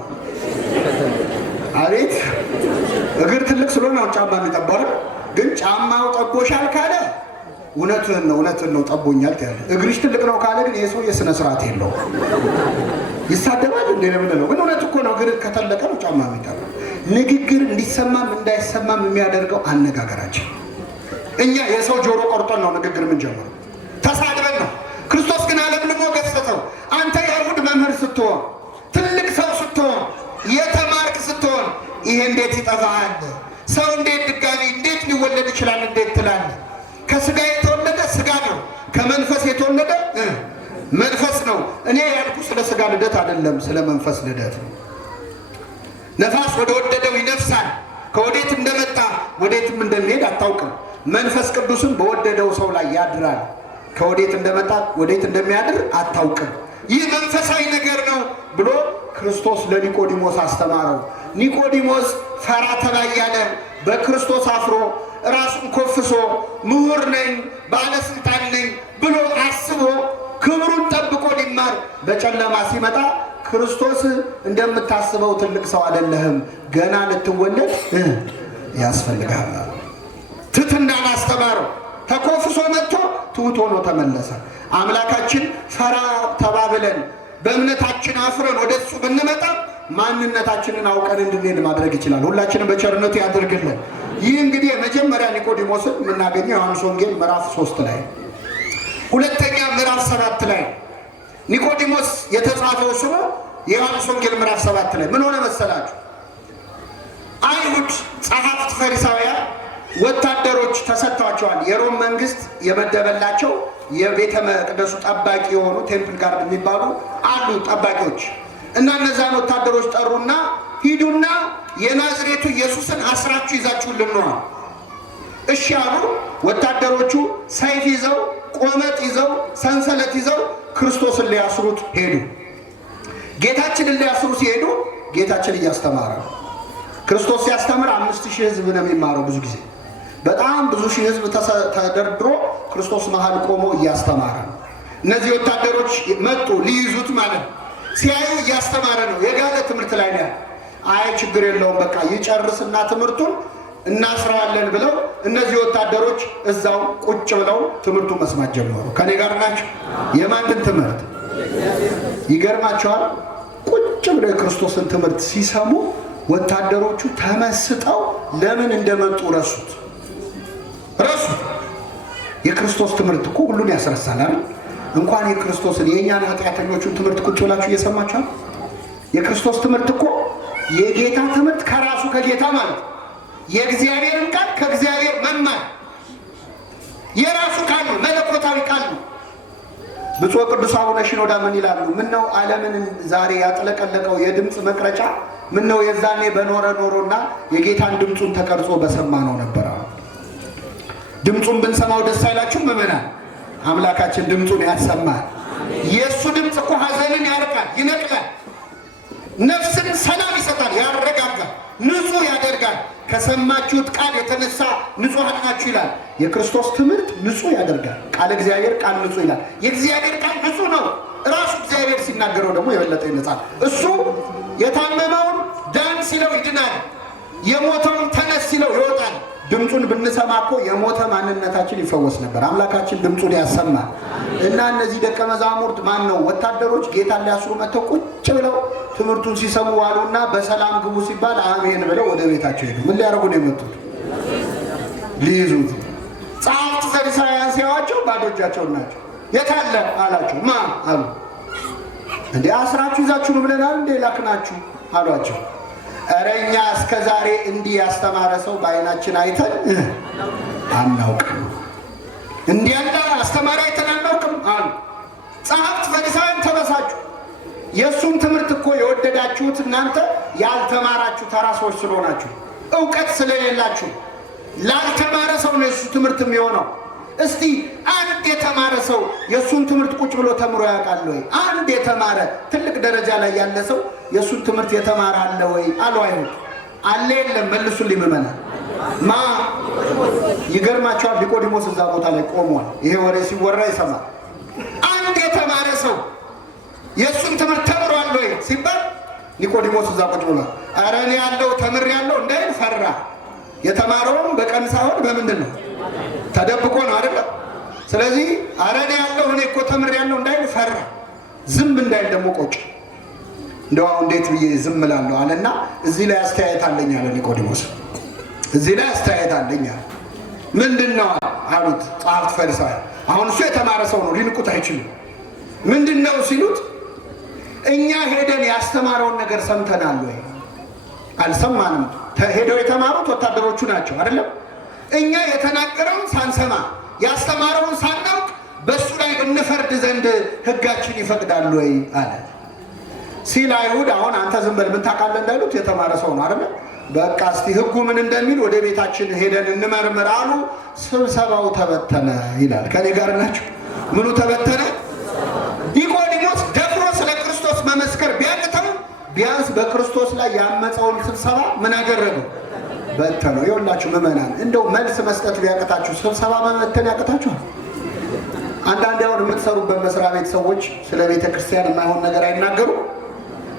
አቤት እግር ትልቅ ስለሆነ ነው ጫማ የሚጠባው። ግን ጫማው ጠቦሻል ካለ እውነትህን ነው ጠቦኛል ያለ። እግርሽ ትልቅ ነው ካለ ግን ይሄ ሰው የሥነ ስርዓት የለውም። ይሳደባል እንዴ ለምን ነው? ግን እውነት እኮ ነው። እግር ከተለቀ ነው ጫማ የሚጠባው። ንግግር እንዲሰማም እንዳይሰማም የሚያደርገው አነጋገራችን። እኛ የሰው ጆሮ ቆርጦን ነው ንግግር የምንጀምረው፣ ተሳድበን ነው። ክርስቶስ ግን አለምልሞ ገሰጸው። አንተ የአይሁድ መምህር ስትሆን፣ ትልቅ ሰው ስትሆን፣ የተማርክ ስትሆን ይሄ እንዴት ይጠፋሃል? ሰው እንዴት ድጋሚ እንዴት ሊወለድ ይችላል? እንዴት ትላለህ? ከስጋ የተወለደ ስጋ ነው፣ ከመንፈስ የተወለደ መንፈስ ነው። እኔ ያልኩ ስለ ስጋ ልደት አይደለም፣ ስለ መንፈስ ልደት ነው። ነፋስ ወደ ወደደው ይነፍሳል። ከወዴት እንደመጣ ወዴትም እንደሚሄድ አታውቅም። መንፈስ ቅዱስም በወደደው ሰው ላይ ያድራል። ከወዴት እንደመጣ ወዴት እንደሚያድር አታውቅም። ይህ መንፈሳዊ ነገር ነው ብሎ ክርስቶስ ለኒቆዲሞስ አስተማረው። ኒቆዲሞስ ፈራ ተባ እያለ በክርስቶስ አፍሮ ራሱን ኮፍሶ ምሁር ነኝ ባለስልጣን ነኝ ብሎ አስቦ ክብሩን ጠብቆ ሊማር በጨለማ ሲመጣ ክርስቶስ እንደምታስበው ትልቅ ሰው አይደለህም፣ ገና ልትወለድ ያስፈልጋል። ትሕትናን አስተማረው። ተኮፍሶ መጥቶ ትሑት ሆኖ ተመለሰ። አምላካችን ፈራ ተባ ብለን በእምነታችን አፍረን ወደሱ ብንመጣ ማንነታችንን አውቀን እንድንሄድ ማድረግ ይችላል። ሁላችንም በቸርነቱ ያድርግልን። ይህ እንግዲህ የመጀመሪያ ኒቆዲሞስን የምናገኘው ዮሐንስ ወንጌል ምዕራፍ 3 ላይ፣ ሁለተኛ ምዕራፍ 7 ላይ ኒቆዲሞስ የተጻፈው ስሙ የዮሐንስ ወንጌል ምዕራፍ 7 ላይ ምን ሆነ መሰላችሁ? አይሁድ ጸሐፍት ፈሪሳውያን ወታደሮች ተሰጥቷቸዋል። የሮም መንግስት የመደበላቸው የቤተ መቅደሱ ጠባቂ የሆኑ ቴምፕል ጋርድ የሚባሉ አሉ ጠባቂዎች እና እነዛን ወታደሮች ጠሩና ሂዱና የናዝሬቱ ኢየሱስን አስራችሁ ይዛችሁልን ነው። እሺ አሉ። ወታደሮቹ ሰይፍ ይዘው ቆመጥ ይዘው ሰንሰለት ይዘው ክርስቶስን ሊያስሩት ሄዱ። ጌታችንን ሊያስሩ ሲሄዱ ጌታችን እያስተማረ ነው። ክርስቶስ ሲያስተምር 5000 ህዝብ ነው የሚማረው። ብዙ ጊዜ በጣም ብዙ ሺህ ህዝብ ተደርድሮ ክርስቶስ መሃል ቆሞ እያስተማረ ነው። እነዚህ ወታደሮች መጡ ሊይዙት ማለት ሲያዩ እያስተማረ ነው። የጋለ ትምህርት ላይ ነው። አይ ችግር የለውም በቃ ይጨርስና ትምህርቱን እናስራለን ብለው እነዚህ ወታደሮች እዛው ቁጭ ብለው ትምህርቱን መስማት ጀመሩ። ከኔ ጋር ናቸው። የማንን ትምህርት? ይገርማቸዋል። ቁጭ ብለው የክርስቶስን ትምህርት ሲሰሙ ወታደሮቹ ተመስጠው ለምን እንደመጡ ረሱት። የክርስቶስ ትምህርት እኮ ሁሉን ያስረሳል አይደል? እንኳን የክርስቶስን የእኛን ኃጢአተኞቹን ትምህርት ቁጭ ብላችሁ እየሰማችኋል። የክርስቶስ ትምህርት እኮ የጌታ ትምህርት ከራሱ ከጌታ ማለት የእግዚአብሔርን ቃል ከእግዚአብሔር መማር የራሱ ቃል ነው፣ መለኮታዊ ቃል ነው። ብፁዕ ቅዱስ አቡነ ሽኖዳ ምን ይላሉ? ምን ነው ዓለምን ዛሬ ያጥለቀለቀው የድምፅ መቅረጫ ምን ነው የዛኔ በኖረ ኖሮና የጌታን ድምፁን ተቀርጾ በሰማ ነው ነበር። ድምፁን ብንሰማው ደስ አይላችሁ? ምዕመናን አምላካችን ድምፁን ያሰማል። የእሱ ድምፅ እኮ ሐዘንን ያርቃል፣ ይነቅላል፣ ነፍስን ሰላም ይሰጣል፣ ያረጋጋል፣ ንጹህ ያደርጋል። ከሰማችሁት ቃል የተነሳ ንጹሐን ናችሁ ይላል። የክርስቶስ ትምህርት ንጹህ ያደርጋል። ቃል እግዚአብሔር ቃል ንጹህ ይላል። የእግዚአብሔር ቃል ንጹህ ነው። ራሱ እግዚአብሔር ሲናገረው ደግሞ የበለጠ ይነጻል። እሱ የታመመውን ዳን ሲለው ይድናል፣ የሞተውን ተነስ ሲለው ይወጣል። ድምፁን ብንሰማ እኮ የሞተ ማንነታችን ይፈወስ ነበር። አምላካችን ድምፁን ያሰማል። እና እነዚህ ደቀ መዛሙርት ማን ነው ወታደሮች ጌታን ሊያስሩ መጥተው ቁጭ ብለው ትምህርቱን ሲሰሙ ዋሉና በሰላም ግቡ ሲባል አሜን ብለው ወደ ቤታቸው ሄዱ። ምን ሊያደርጉ ነው የመጡት? ሊይዙት። ጸሐፍት ፈሪሳውያን ሲያዩአቸው ባዶ እጃቸውን ናቸው። የት አለ አላቸው። ማ አሉ። እንዴ አስራችሁ ይዛችሁ ነው ብለናል እንዴ ላክናችሁ አሏቸው። ኧረ እኛ እስከ ዛሬ እንዲህ ያስተማረ ሰው በዓይናችን አይተን አናውቅም፣ እንዲህ ያለ አስተማሪ አይተን አናውቅም አሉ። ጸሐፍት ፈሪሳውያን ተበሳጩ። የእሱን ትምህርት እኮ የወደዳችሁት እናንተ ያልተማራችሁ ተራ ሰዎች ስለሆናችሁ፣ እውቀት ስለሌላችሁ። ላልተማረ ሰው ነው የእሱ ትምህርት የሚሆነው። እስቲ አንድ የተማረ ሰው የእሱን ትምህርት ቁጭ ብሎ ተምሮ ያውቃል ወይ? አንድ የተማረ ትልቅ ደረጃ ላይ ያለ ሰው የእሱን ትምህርት የተማረ አለ ወይ አሉ አይሁድ። አለ የለም? መልሱልኝ ምዕመናን። ማ ይገርማቸዋል። ኒቆዲሞስ እዛ ቦታ ላይ ቆሟል። ይሄ ወሬ ሲወራ ይሰማል። አንድ የተማረ ሰው የእሱን ትምህርት ተምሯል ወይ ሲባል ኒቆዲሞስ እዛ ቁጭ ብሏል። ኧረ እኔ ያለው ተምር ያለው እንዳይል ፈራ። የተማረውም በቀን ሳይሆን በምንድን ነው? ተደብቆ ነው አይደለም? ስለዚህ ኧረ እኔ ያለው እኔ እኮ ተምር ያለው እንዳይል ፈራ። ዝም እንዳይል ደግሞ ቆጭ። እንደው እንዴት ብዬ ዝም እላለሁ አለና እዚህ ላይ አስተያየት አለኝ አለ ኒቆዲሞስ። እዚህ ላይ አስተያየት አለኝ አለ። ምንድን ነው አሉት ጸሐፍት ፈሪሳውያን። አሁን እሱ የተማረ ሰው ነው፣ ሊንቁት አይችሉም። ምንድን ነው ሲሉት እኛ ሄደን ያስተማረውን ነገር ሰምተናል ወይ? አልሰማንም። ሄደው የተማሩት ወታደሮቹ ናቸው አይደለም? እኛ የተናገረውን ሳንሰማ ያስተማረውን ሳናውቅ በእሱ ላይ እንፈርድ ዘንድ ሕጋችን ይፈቅዳል ወይ አለ ሲል አይሁድ አሁን አንተ ዝም በል ምን ታውቃለህ እንዳይሉት የተማረ ሰው ነው አይደለም? በቃ እስቲ ሕጉ ምን እንደሚል ወደ ቤታችን ሄደን እንመርምር አሉ። ስብሰባው ተበተነ ይላል። ከኔ ጋር ናቸው? ምኑ ተበተነ? ኒቆዲሞስ ደፍሮ ስለ ክርስቶስ መመስከር ቢያቅተው ቢያንስ በክርስቶስ ላይ ያመፀውን ስብሰባ ምን አደረገው? በተነው። ይኸውላችሁ ምዕመናን እንደው መልስ መስጠት ቢያቅታችሁ ስብሰባ መበተን ያቅታችኋል? አንዳንድ አሁን የምትሰሩበት መስሪያ ቤት ሰዎች ስለ ቤተ ክርስቲያን የማይሆን ነገር አይናገሩ?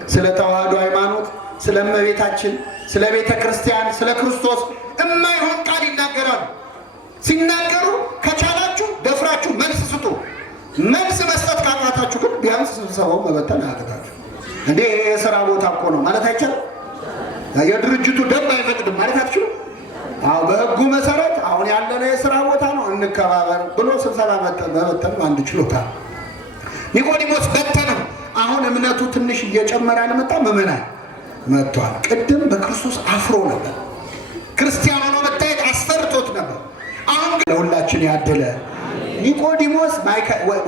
ስለ ተዋህዶ ሃይማኖት፣ ስለ እመቤታችን፣ ስለ ቤተ ክርስቲያን፣ ስለ ክርስቶስ የማይሆን ቃል ይናገራሉ። ሲናገሩ ከቻላችሁ ደፍራችሁ መልስ ስጡ። መልስ መስጠት ካቃታችሁ ግን ቢያንስ ስብሰባው መበተን አያቅታችሁ። እንዴ የሥራ ቦታ እኮ ነው ማለት አይቻልም? የድርጅቱ ደንብ አይፈቅድም ማለት አትችሉም? አዎ በሕጉ መሰረት አሁን ያለነው የሥራ ቦታ ነው እንከባበር ብሎ ስብሰባ መበተን አንድ ችሎታ። ኒቆዲሞስ በተነው። አሁን እምነቱ ትንሽ እየጨመረ አልመጣ? ምዕመናን መጥቷል። ቅድም በክርስቶስ አፍሮ ነበር። ክርስቲያን ሆኖ መታየት አስፈርቶት ነበር። አሁን ግን ለሁላችን ያደለ ኒቆዲሞስ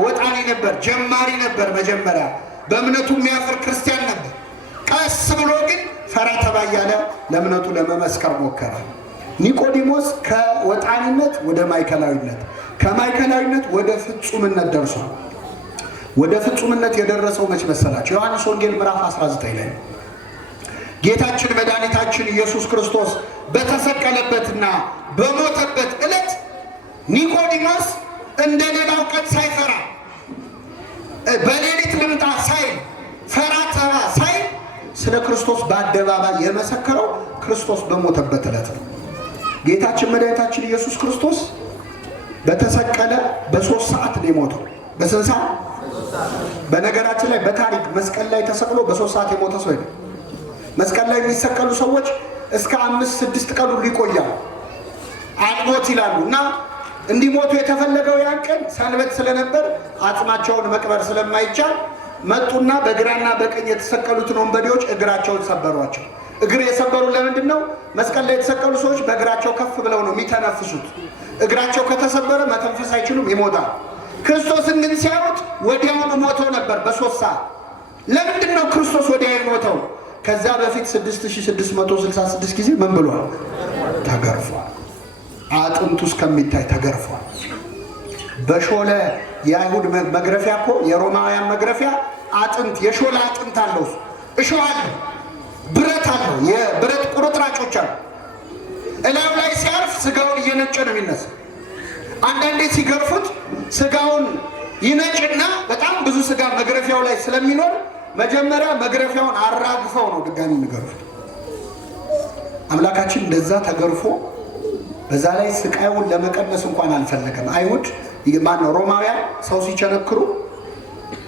ወጣኔ ነበር፣ ጀማሪ ነበር። መጀመሪያ በእምነቱ የሚያፍር ክርስቲያን ነበር። ቀስ ብሎ ግን ፈራ ተባ እያለ ለእምነቱ ለመመስከር ሞከረ። ኒቆዲሞስ ከወጣኒነት ወደ ማዕከላዊነት፣ ከማዕከላዊነት ወደ ፍጹምነት ደርሷል። ወደ ፍጹምነት የደረሰው መች መሰላቸው? ዮሐንስ ወንጌል ምዕራፍ 19 ላይ ጌታችን መድኃኒታችን ኢየሱስ ክርስቶስ በተሰቀለበትና በሞተበት ዕለት ኒቆዲሞስ እንደ ሌላው ቀን ሳይፈራ በሌሊት ልምጣ ሳይል ፈራ ተባ ሳይል ስለ ክርስቶስ በአደባባይ የመሰከረው ክርስቶስ በሞተበት ዕለት ነው። ጌታችን መድኃኒታችን ኢየሱስ ክርስቶስ በተሰቀለ በ3 ሰዓት ነው የሞተው። በስንት ሰዓት? በነገራችን ላይ በታሪክ መስቀል ላይ ተሰቅሎ በ3 ሰዓት የሞተ ሰው አይደለም። መስቀል ላይ የሚሰቀሉ ሰዎች እስከ 5-6 ቀን ሁሉ ይቆያሉ፣ አልሞት ይላሉ። እና እንዲሞቱ የተፈለገው ያን ቀን ሰንበት ስለነበር አጽማቸውን መቅበር ስለማይቻል መጡና በግራና በቀኝ የተሰቀሉትን ወንበዴዎች እግራቸውን ሰበሯቸው። እግር የሰበሩ ለምንድን ነው? መስቀል ላይ የተሰቀሉ ሰዎች በእግራቸው ከፍ ብለው ነው የሚተነፍሱት። እግራቸው ከተሰበረ መተንፈስ አይችሉም፣ ይሞታል። ክርስቶስን ግን ሲያዩት ወዲያውኑ ሞቶ ነበር በ3 ሰዓት። ለምንድን ነው ክርስቶስ ወዲያው ሞተው? ከዛ በፊት 6666 ጊዜ ምን ብሏል? ተገርፏል። አጥንቱ እስከሚታይ ተገርፏል። በሾለ የአይሁድ መግረፊያ እኮ የሮማውያን መግረፊያ አጥንት የሾለ አጥንት አለው፣ እሾህ አለው፣ ብረት አለው፣ የብረት ቁርጥራጮች አሉ። እላዩ ላይ ሲያርፍ ስጋውን እየነጨ ነው የሚነሳ። አንዳንዴ ሲገርፉት ስጋውን ይነጭና በጣም ብዙ ስጋ መግረፊያው ላይ ስለሚኖር መጀመሪያ መግረፊያውን አራግፈው ነው ድጋሚ የሚገርፉት። አምላካችን እንደዛ ተገርፎ በዛ ላይ ስቃዩን ለመቀነስ እንኳን አልፈለገም። አይሁድ ማነው ሮማውያን ሰው ሲቸነክሩ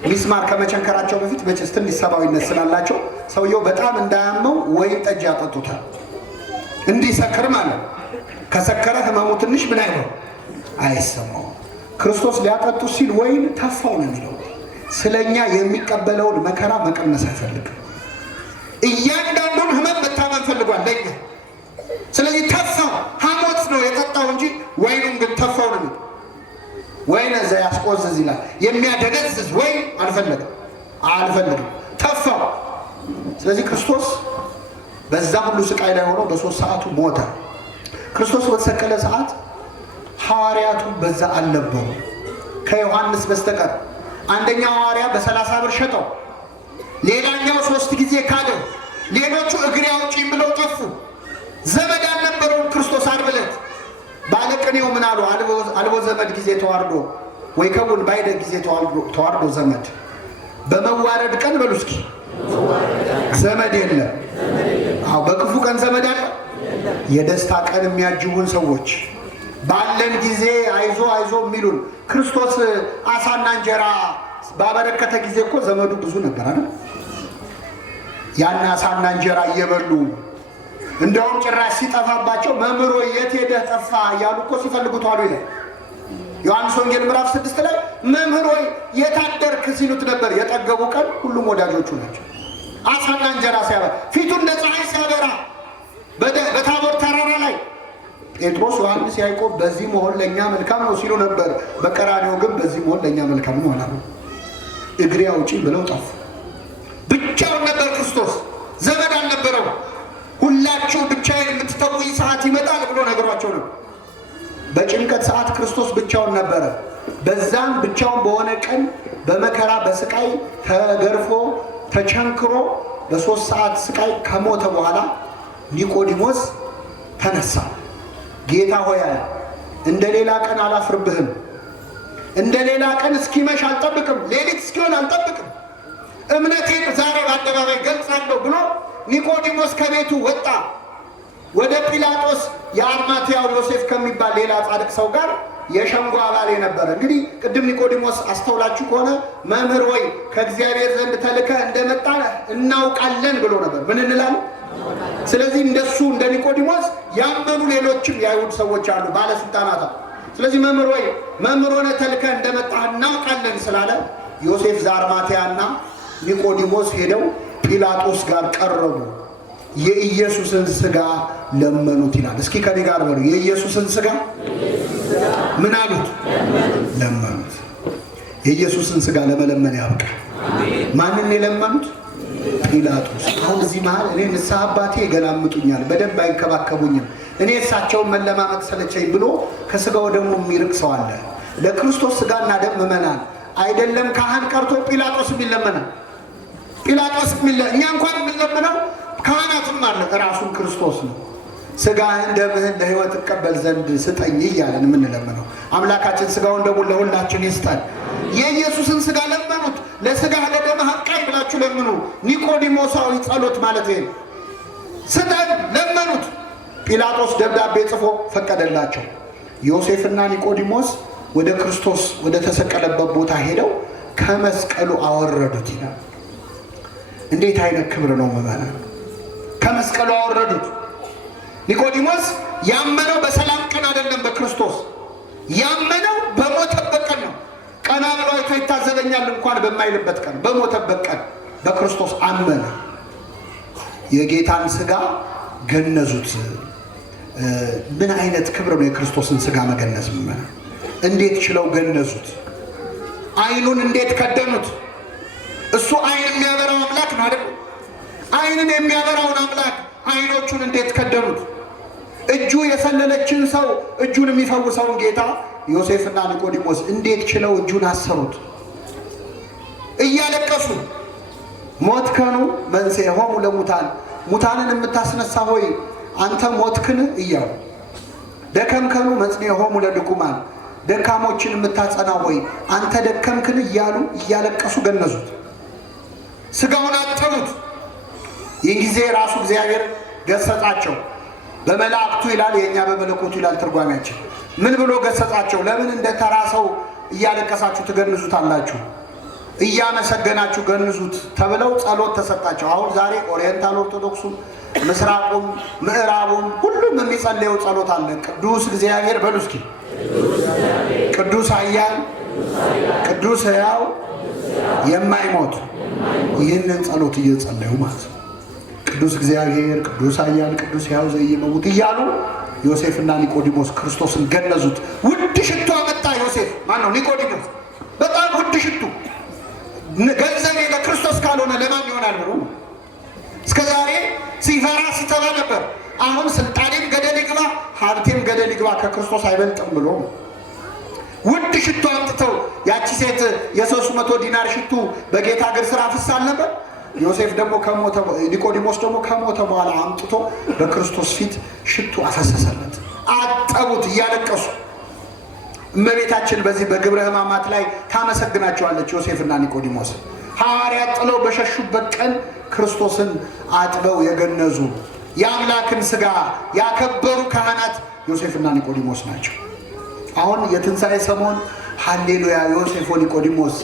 ሚስማር ከመቸንከራቸው በፊት በጭስ ትንሽ ሰብአዊነት ስላላቸው ሰውየው በጣም እንዳያመው ወይን ጠጅ ያጠጡታል እንዲሰክር ማለት። ከሰከረ ህመሙ ትንሽ ምን አይለው አይሰማው። ክርስቶስ ሊያጠጡ ሲል ወይን ተፋው ነው የሚለው። ስለኛ የሚቀበለውን መከራ መቀነስ አይፈልግም። እያንዳንዱን ህመም መታመን ፈልጓል ለኛ። ስለዚህ ተፋው። ሐሞት ነው የጠጣው እንጂ ወይኑን ግን ተፋው ነው። ወይን እዛ ያስቆዝዝ ይላል። የሚያደነዝዝ ወይን አልፈልግም ተፋው። ስለዚህ ክርስቶስ በዛ ሁሉ ስቃይ ላይ ሆኖ በ3 ሰዓቱ ሞተ። ክርስቶስ በተሰቀለ ሰዓት ሐዋርያቱ በዛ አልነበሩ ከዮሐንስ በስተቀር። አንደኛው ሐዋርያ በ30 ብር ሸጠው፣ ሌላኛው 3 ጊዜ ካደው፣ ሌሎቹ እግሬ አውጪኝ ብለው ጠፉ። ዘመድ አልነበረውም ክርስቶስ ዓርብ ዕለት። ባለቅኔው ምን አሉ? አልቦ ዘመድ ጊዜ ተዋርዶ ወይ ከቡን ባይደ ጊዜ ተዋርዶ ዘመድ። በመዋረድ ቀን በሉ እስኪ ዘመድ የለም። አዎ በክፉ ቀን ዘመድ አለ። የደስታ ቀን የሚያጅቡን ሰዎች ባለን ጊዜ አይዞ የሚሉን። ክርስቶስ አሳና እንጀራ ባበረከተ ጊዜ እኮ ዘመዱ ብዙ ነበር አይደል? ያን አሳና እንጀራ እየበሉ እንደውም ጭራሽ ሲጠፋባቸው መምህሮ የት ሄደህ ጠፋ እያሉ እኮ ሲፈልጉት ዋሉ ይላል ዮሐንስ ወንጌል ምዕራፍ 6 ላይ። መምህሮ የት አደርክ ሲሉት ነበር። የጠገቡ ቀን ሁሉም ወዳጆቹ ናቸው። አሳና እንጀራ ሲያበራ ፊቱ እንደ ፀሐይ ሲያበራ በታቦር ተራራ ላይ ጴጥሮስ፣ ዮሐንስ፣ ያዕቆብ በዚህ መሆን ለእኛ መልካም ነው ሲሉ ነበር። በቀራንዮ ግን በዚህ መሆን ለእኛ መልካም ነው አላሉ። እግሬ አውጪኝ ብለው ጠፉ። ብቻውን ነበር ክርስቶስ፣ ዘመድ አልነበረው። ሁላችሁ ብቻዬን የምትተውኝ ሰዓት ይመጣል ብሎ ነግሯቸው ነው። በጭንቀት ሰዓት ክርስቶስ ብቻውን ነበረ። በዛም ብቻውን በሆነ ቀን በመከራ በስቃይ ተገርፎ ተቸንክሮ በ3 ሰዓት ስቃይ ከሞተ በኋላ ኒቆዲሞስ ተነሳ። ጌታ ሆይ እንደ ሌላ ቀን አላፍርብህም፣ እንደ ሌላ ቀን እስኪመሽ አልጠብቅም፣ ሌሊት እስኪሆን አልጠብቅም፣ እምነቴን ዛሬ በአደባባይ ገልጻለሁ ብሎ ኒቆዲሞስ ከቤቱ ወጣ። ወደ ጲላጦስ የአርማትያው ዮሴፍ ከሚባል ሌላ ጻድቅ ሰው ጋር የሸንጎ አባል የነበረ። እንግዲህ ቅድም ኒቆዲሞስ አስተውላችሁ ከሆነ መምህር ወይ ከእግዚአብሔር ዘንድ ተልከህ እንደመጣ እናውቃለን ብሎ ነበር። ምን እንላለን? ስለዚህ እንደሱ እንደ ኒቆዲሞስ ያመኑ ሌሎችም የአይሁድ ሰዎች አሉ፣ ባለስልጣናት። ስለዚህ መምህር ወይ መምህር ሆነ ተልከህ እንደመጣ እናውቃለን ስላለ ዮሴፍ ዘአርማትያና ኒቆዲሞስ ሄደው ጲላጦስ ጋር ቀረቡ። የኢየሱስን ሥጋ ለመኑት ይላል። እስኪ ከኔ ጋር በሉ የኢየሱስን ሥጋ ምን አሉት? ለመኑት። የኢየሱስን ሥጋ ለመለመን ያብቃል። ማንን የለመኑት? ጲላጦስ። አሁን እዚህ መሃል እኔ ንስሐ አባቴ ይገላምጡኛል፣ በደንብ አይንከባከቡኝም፣ እኔ እሳቸውን መለማመጥ ሰለቸኝ ብሎ ከሥጋው ደግሞ የሚርቅ ሰው አለ። ለክርስቶስ ሥጋና ደም ምእመናን አይደለም ካህን ቀርቶ ጲላጦስ የሚለመናል። ጲላጦስ እኛ እንኳን የምንለምነው ካህናትም አለ ራሱን ክርስቶስ ነው። ሥጋህን ደምህን ለሕይወት እቀበል ዘንድ ስጠኝ እያለን የምንለምነው አምላካችን ሥጋውን ደግሞ ለሁላችን ይስጠን። የኢየሱስን ሥጋ ለመኑት። ለሥጋህ ለደምህ አብቃኝ ብላችሁ ለምኑ። ኒቆዲሞሳዊ ጸሎት ማለት ይሄ ስጠን ለመኑት። ጲላጦስ ደብዳቤ ጽፎ ፈቀደላቸው። ዮሴፍና ኒቆዲሞስ ወደ ክርስቶስ ወደ ተሰቀለበት ቦታ ሄደው ከመስቀሉ አወረዱት ይላል። እንዴት አይነት ክብር ነው መባና! ከመስቀሉ አወረዱት። ኒቆዲሞስ ያመነው በሰላም ቀን አይደለም፣ በክርስቶስ ያመነው በሞተበት ቀን ነው። ቀና ብሎ አይቶ ይታዘበኛል እንኳን በማይልበት ቀን፣ በሞተበት ቀን በክርስቶስ አመነ። የጌታን ሥጋ ገነዙት። ምን አይነት ክብር ነው የክርስቶስን ሥጋ መገነዝ! መመና እንዴት ችለው ገነዙት? ዓይኑን እንዴት ከደኑት? እሱ ዓይን የሚያበራው አምላክ ነው አይደል? ዓይንን የሚያበራውን አምላክ ዓይኖቹን እንዴት ከደኑት? እጁ የሰለለችን ሰው እጁን የሚፈውሰውን ጌታ ዮሴፍና ኒቆዲሞስ እንዴት ችለው እጁን አሰሩት? እያለቀሱ ሞትከኑ መንሥኤሆሙ ለሙታን፣ ሙታንን የምታስነሳ ሆይ አንተ ሞትክን እያሉ፣ ደከምከኑ መጽንዔሆሙ ለድኩማን፣ ደካሞችን የምታጸና ሆይ አንተ ደከምክን እያሉ እያለቀሱ ገነዙት። ሥጋውን አጠቡት። ይህ ጊዜ ራሱ እግዚአብሔር ገሰጻቸው በመላእክቱ ይላል፣ የእኛ በመለኮቱ ይላል ትርጓሜያችን። ምን ብሎ ገሰጻቸው? ለምን እንደ ተራ ሰው እያለቀሳችሁ ትገንዙታላችሁ? እያመሰገናችሁ ገንዙት ተብለው ጸሎት ተሰጣቸው። አሁን ዛሬ ኦሪየንታል ኦርቶዶክሱም ምስራቁም ምዕራቡም ሁሉም የሚጸለየው ጸሎት አለ። ቅዱስ እግዚአብሔር በሉ እስኪ። ቅዱስ ኃያል ቅዱስ ሕያው የማይሞት ይህንን ጸሎት እየጸለዩ ማለት ነው። ቅዱስ እግዚአብሔር ቅዱስ ኃያል ቅዱስ ሕያው ዘኢይመውት እያሉ ዮሴፍና ኒቆዲሞስ ክርስቶስን ገነዙት። ውድ ሽቱ አመጣ ዮሴፍ። ማን ነው? ኒቆዲሞስ። በጣም ውድ ሽቱ። ገንዘቤ ለክርስቶስ ካልሆነ ለማን ይሆናል ብሎ እስከ ዛሬ ሲፈራ ሲተባ ነበር። አሁን ስልጣኔም ገደል ይግባ ሀብቴም ገደል ይግባ ከክርስቶስ አይበልጥም ብሎ ውድ ሽቱ አምጥተው፣ ያቺ ሴት የ300 ዲናር ሽቱ በጌታ እግር ስር አፍሳል ነበር። ዮሴፍ ደግሞ ኒቆዲሞስ ደግሞ ከሞተ በኋላ አምጥቶ በክርስቶስ ፊት ሽቱ አፈሰሰለት። አጠቡት እያለቀሱ። እመቤታችን በዚህ በግብረ ሕማማት ላይ ታመሰግናቸዋለች ዮሴፍና ኒቆዲሞስ። ሐዋርያት ጥለው በሸሹበት ቀን ክርስቶስን አጥበው የገነዙ የአምላክን ሥጋ ያከበሩ ካህናት ዮሴፍና ኒቆዲሞስ ናቸው። አሁን የትንሣኤ ሰሞን ሃሌሉያ ዮሴፍ ኒቆዲሞስ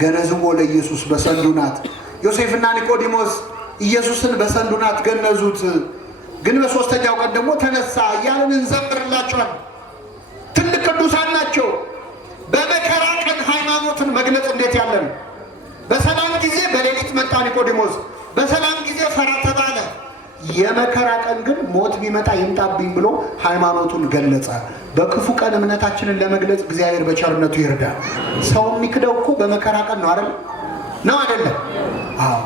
ገነዝዎ ለኢየሱስ በሰንዱናት። ዮሴፍና ኒቆዲሞስ ኢየሱስን በሰንዱናት ገነዙት። ግን በሦስተኛው ቀን ደግሞ ተነሳ እያልን እንዘምርላቸዋል። ትልቅ ቅዱሳን ናቸው። በመከራ ቀን ሃይማኖትን መግለጽ እንዴት ያለ ነው! በሰላም ጊዜ በሌሊት መጣ ኒቆዲሞስ፣ በሰላም ጊዜ ፈራ ተባለ። የመከራ ቀን ግን ሞት ቢመጣ ይምጣብኝ ብሎ ሃይማኖቱን ገለጸ። በክፉ ቀን እምነታችንን ለመግለጽ እግዚአብሔር በቸርነቱ ይርዳል። ሰው የሚክደው እኮ በመከራ ቀን ነው አይደል? ነው አይደለም?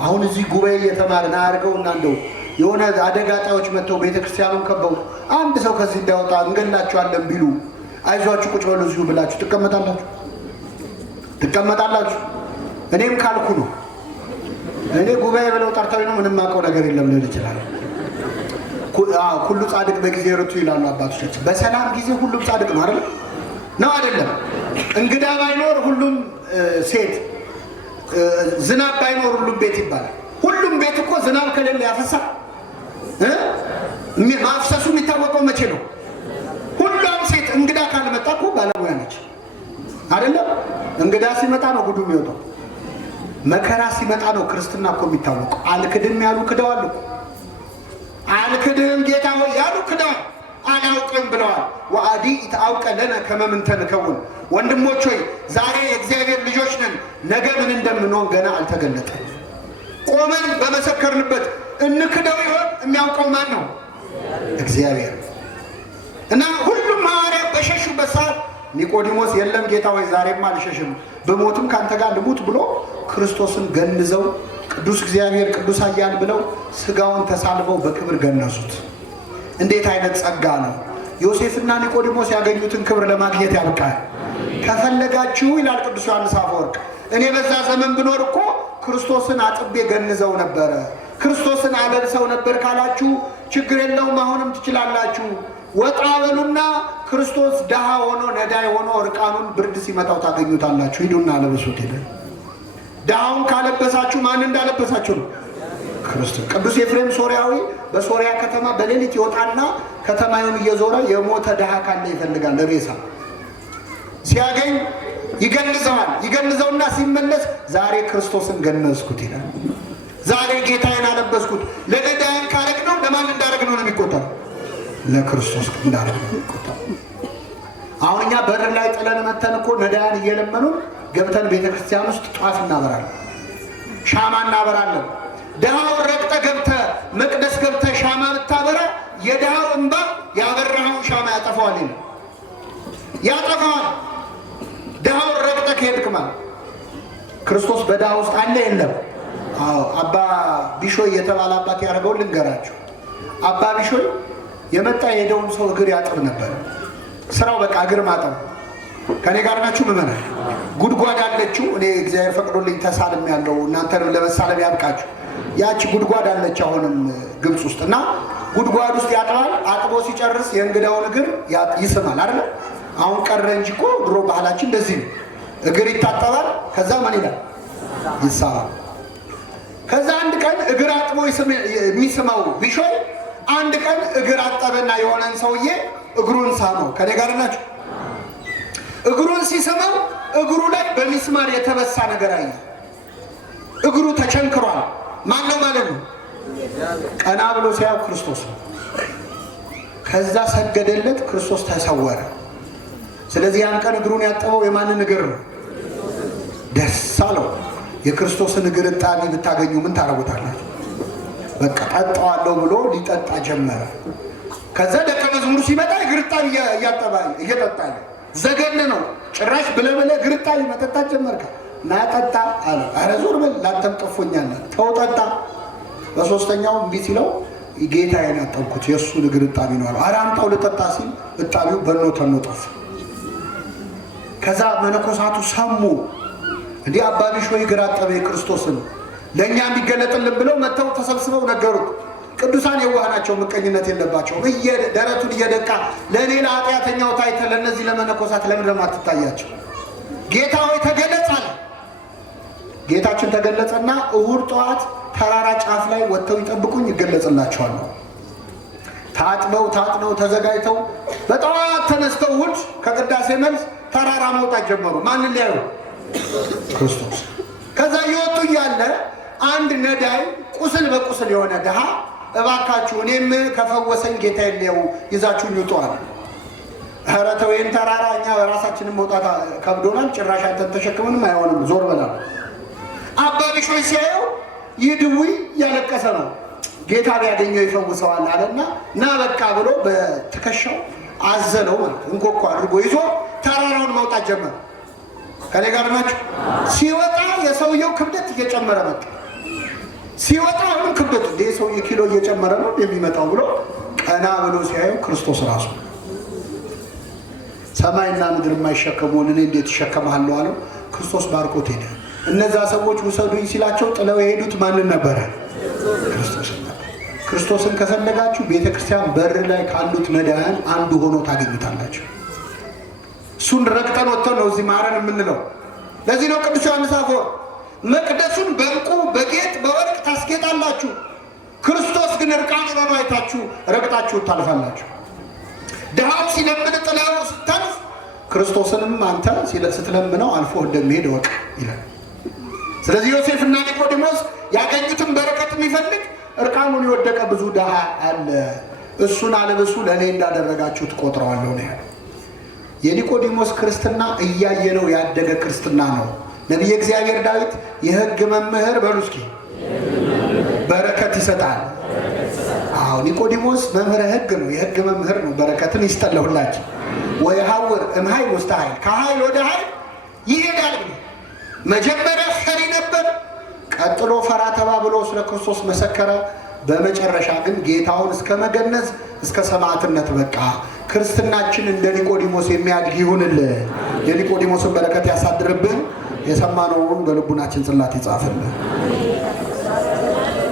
አሁን እዚህ ጉባኤ እየተማርን አያርገው እና እንደው የሆነ አደጋ ጣዮች መጥተው ቤተክርስቲያኑን ከበው አንድ ሰው ከዚህ እንዳይወጣ እንገላችኋለን ቢሉ አይዟችሁ ቁጭ በሉ እዚሁ ብላችሁ ትቀመጣላችሁ? እኔም ካልኩ ነው። እኔ ጉባኤ ብለው ጠርተው ነው ምንም አውቀው ነገር የለም ልል ይችላል። ሁሉ ጻድቅ በጊዜ ርቱ ይላሉ አባቶቻችን። በሰላም ጊዜ ሁሉም ጻድቅ ነው አይደል? ነው አይደለም? እንግዳ ባይኖር ሁሉም ሴት፣ ዝናብ ባይኖር ሁሉም ቤት ይባላል። ሁሉም ቤት እኮ ዝናብ ከሌለ ያፈሳል። ማፍሰሱ የሚታወቀው መቼ ነው? ሁሉም ሴት እንግዳ ካልመጣ እኮ ባለሙያ ነች አይደለም? እንግዳ ሲመጣ ነው ጉዱ የሚወጣው። መከራ ሲመጣ ነው ክርስትና እኮ የሚታወቀው። አልክድም ያሉ ክደዋል እኮ። አልክድም ጌታ ሆይ ያሉ ክደዋል። አላውቅም ብለዋል። ወአዲ ኢትአውቀ ለነ ከመ ምንተ ንከውን። ወንድሞች ሆይ ዛሬ የእግዚአብሔር ልጆች ነን፣ ነገ ምን እንደምንሆን ገና አልተገለጠም። ቆመን በመሰከርንበት እንክደው ይሆን? የሚያውቀው ማን ነው? እግዚአብሔር። እና ሁሉም ሐዋርያት በሸሹበት ሰዓት ኒቆዲሞስ የለም ጌታ ሆይ ዛሬማ አልሸሽም፣ በሞትም ካንተ ጋር ልሙት ብሎ ክርስቶስን ገንዘው ቅዱስ እግዚአብሔር ቅዱስ ኃያል ብለው ስጋውን ተሳልበው በክብር ገነዙት። እንዴት አይነት ጸጋ ነው! ዮሴፍና ኒቆዲሞስ ያገኙትን ክብር ለማግኘት ያብቃል። ከፈለጋችሁ ይላል ቅዱስ ዮሐንስ አፈወርቅ፣ እኔ በዛ ዘመን ብኖር እኮ ክርስቶስን አጥቤ ገንዘው ነበረ፣ ክርስቶስን አለብሰው ነበር ካላችሁ ችግር የለውም፣ አሁንም ትችላላችሁ። ወጣ በሉና ክርስቶስ ድሃ ሆኖ ነዳይ ሆኖ እርቃኑን ብርድ ሲመታው ታገኙታላችሁ። ሂዱና አለብሱት። ሄደ ድሃውን ካለበሳችሁ ማን እንዳለበሳችሁ ነው? ክርስቶስ። ቅዱስ ኤፍሬም ሶርያዊ በሶርያ ከተማ በሌሊት ይወጣና ከተማውን እየዞረ የሞተ ድሃ ካለ ይፈልጋል። ለሬሳ ሲያገኝ ይገንዘዋል። ይገንዘውና ሲመለስ ዛሬ ክርስቶስን ገነዝኩት ይላል። ዛሬ ጌታዬን አለበስኩት። ለነዳያን ካረግ ነው ለማን እንዳረግ ነው የሚቆጠረው? ለክርስቶስ እንዳረግ ነው የሚቆጠረው። አሁን እኛ በር ላይ ጥለን መተን እኮ ነዳያን እየለመኑ ገብተን ቤተክርስቲያን ውስጥ ጧፍ እናበራለን፣ ሻማ እናበራለን። ድሃውን ረግጠ ገብተ መቅደስ ገብተ ሻማ ብታበራ የድሃው እንባ ያበራኸውን ሻማ ያጠፋዋል ይላል። ያጠፋዋል። ድሃውን ረግጠ ከሄድክ ማለት ክርስቶስ በድሃ ውስጥ አለ የለም? አዎ። አባ ቢሾይ የተባለ አባት ያደረገውን ልንገራችሁ። አባ ቢሾይ የመጣ የሄደውን ሰው እግር ያጥብ ነበር። ስራው በቃ እግር ማጠብ። ከኔ ጋር ናችሁ ምመናል? ጉድጓድ አለችው። እኔ እግዚአብሔር ፈቅዶልኝ ተሳልም ያለው እናንተንም ለመሳለም ያብቃችሁ። ያቺ ጉድጓድ አለች አሁንም ግብፅ ውስጥ እና ጉድጓድ ውስጥ ያጥባል። አጥቦ ሲጨርስ የእንግዳውን እግር ይስማል አይደል? አሁን ቀረ እንጂ እኮ ድሮ ባህላችን እንደዚህ ነው። እግር ይታጠባል፣ ከዛ ምን ይላል? ይሳማል። ከዛ አንድ ቀን እግር አጥቦ የሚስማው ቢሾይ አንድ ቀን እግር አጠበና የሆነን ሰውዬ እግሩን ሳመው። ከኔ ጋር ናችሁ? እግሩን ሲስመው እግሩ ላይ በሚስማር የተበሳ ነገር አየ። እግሩ ተቸንክሯል። ማን ነው ማለት ነው? ቀና ብሎ ሲያው ክርስቶስ ነው። ከዛ ሰገደለት። ክርስቶስ ተሰወረ። ስለዚህ ያን ቀን እግሩን ያጠበው የማንን እግር ነው? ደስ አለው። የክርስቶስን እግር እጣቢ ብታገኙ ምን ታረጉታላችሁ? በቃ ጠጣዋለሁ ብሎ ሊጠጣ ጀመረ። ከዛ ደቀ መዝሙሩ ሲመጣ እግር እጣቢ እየጠጣ ዘገን ነው። ጭራሽ ብለበለ እግር እጣቢ መጠጣት ጀመርካ እና ጠጣ አለ። ኧረ ዞር በል ላንተም ቀፎኛል። ተው ጠጣ። በሶስተኛው እምቢ ሲለው ጌታዬን ያጠብኩት የእሱን እግር እጣቢ ነው አለ። ኧረ አምጣው ልጠጣ ሲል እጣቢው በኖ ተኖ ጠፋ። ከዛ መነኮሳቱ ሰሙ። እንዲህ አባ ቢሾይ እግር አጠበ የክርስቶስን ለእኛ እንዲገለጥልን ብለው መጥተው ተሰብስበው ነገሩት። ቅዱሳን የዋህ ናቸው፣ ምቀኝነት የለባቸውም። ደረቱን እየደቃ ለእኔ ለኃጢአተኛው ታይተ ለእነዚህ ለመነኮሳት ለምን ለማትታያቸው? ጌታ ሆይ ተገለጽ አለ። ጌታችን ተገለጸና እሑድ ጠዋት ተራራ ጫፍ ላይ ወጥተው ይጠብቁኝ ይገለጽላቸዋለሁ። ታጥነው ተዘጋጅተው በጠዋት ተነስተው እሑድ ከቅዳሴ መልስ ተራራ መውጣት ጀመሩ። ማንን ሊያዩ? ክርስቶስ። ከዛ እየወጡ እያለ አንድ ነዳይ ቁስል በቁስል የሆነ ድሃ እባካችሁ እኔም ከፈወሰኝ ጌታ የለው ይዛችሁኝ ውጡ አለ። ኧረ ተው ይህን ተራራ እኛ በራሳችንን መውጣት ከብዶናል፣ ጭራሽ አንተን ተሸክምንም አይሆንም፣ ዞር በላል። አባ ቢሾይ ሲያየው ይህ ድውይ እያለቀሰ ነው፣ ጌታ ቢያገኘው ይፈውሰዋል አለና ና በቃ ብሎ በትከሻው አዘለው ማለት እንኮኮ አድርጎ ይዞ ተራራውን መውጣት ጀመረ። ከኔ ጋር ናችሁ? ሲወጣ የሰውየው ክብደት እየጨመረ መጣ። ሲወጣ አሁን ክብደቱ እንደ ሰውየ ኪሎ እየጨመረ ነው የሚመጣው ብሎ ቀና ብሎ ሲያየው ክርስቶስ ራሱ። ሰማይና ምድር የማይሸከመውን እኔ እንዴት እሸከምሃለሁ አለው። ክርስቶስ ባርኮት ሄደ። እነዛ ሰዎች ውሰዱኝ ሲላቸው ጥለው የሄዱት ማንን ነበረ? ክርስቶስን ነበር። ክርስቶስን ከፈለጋችሁ ቤተክርስቲያን በር ላይ ካሉት ነዳያን አንዱ ሆኖ ታገኙታላችሁ። እሱን ረግጠን ወጥተን ነው እዚህ ማረን የምንለው። ለዚህ ነው ቅዱስ ዮሐንስ አፈወርቅ መቅደሱን በዕንቁ በጌጥ በወርቅ ታስጌጣላችሁ፣ ክርስቶስ ግን እርቃኑን ሆኖ አይታችሁ ረግጣችሁ ታልፋላችሁ። ድሃው ሲለምን ጥላው ስታልፍ ክርስቶስንም አንተ ስትለምነው አልፎ እንደሚሄድ እወቅ ይላል። ስለዚህ ዮሴፍና ኒቆዲሞስ ያገኙትን በረከት የሚፈልግ እርቃኑን የወደቀ ብዙ ድሃ አለ፣ እሱን አልብሱ ለእኔ እንዳደረጋችሁ ትቆጥረዋለሁ ነው ያለው። የኒቆዲሞስ ክርስትና እያየነው ያደገ ክርስትና ነው። ነቢየ እግዚአብሔር ዳዊት የሕግ መምህር በሉ እስኪ በረከት ይሰጣል። አዎ ኒቆዲሞስ መምህረ ሕግ ነው፣ የሕግ መምህር ነው። በረከትን ይስጠለሁላችሁ። ወይ ሐውር እምኃይል ውስተ ኃይል፣ ከኃይል ወደ ኃይል ይሄዳል ብሎ መጀመሪያ ፈሪ ነበር። ቀጥሎ ፈራ ተባብሎ ስለ ክርስቶስ መሰከረ። በመጨረሻ ግን ጌታውን እስከ መገነዝ እስከ ሰማዕትነት በቃ። ክርስትናችን እንደ ኒቆዲሞስ የሚያድግ ይሁንልን። የኒቆዲሞስን በረከት ያሳድርብን። የሰማነውን በልቡናችን ጽላት ይጻፍልን።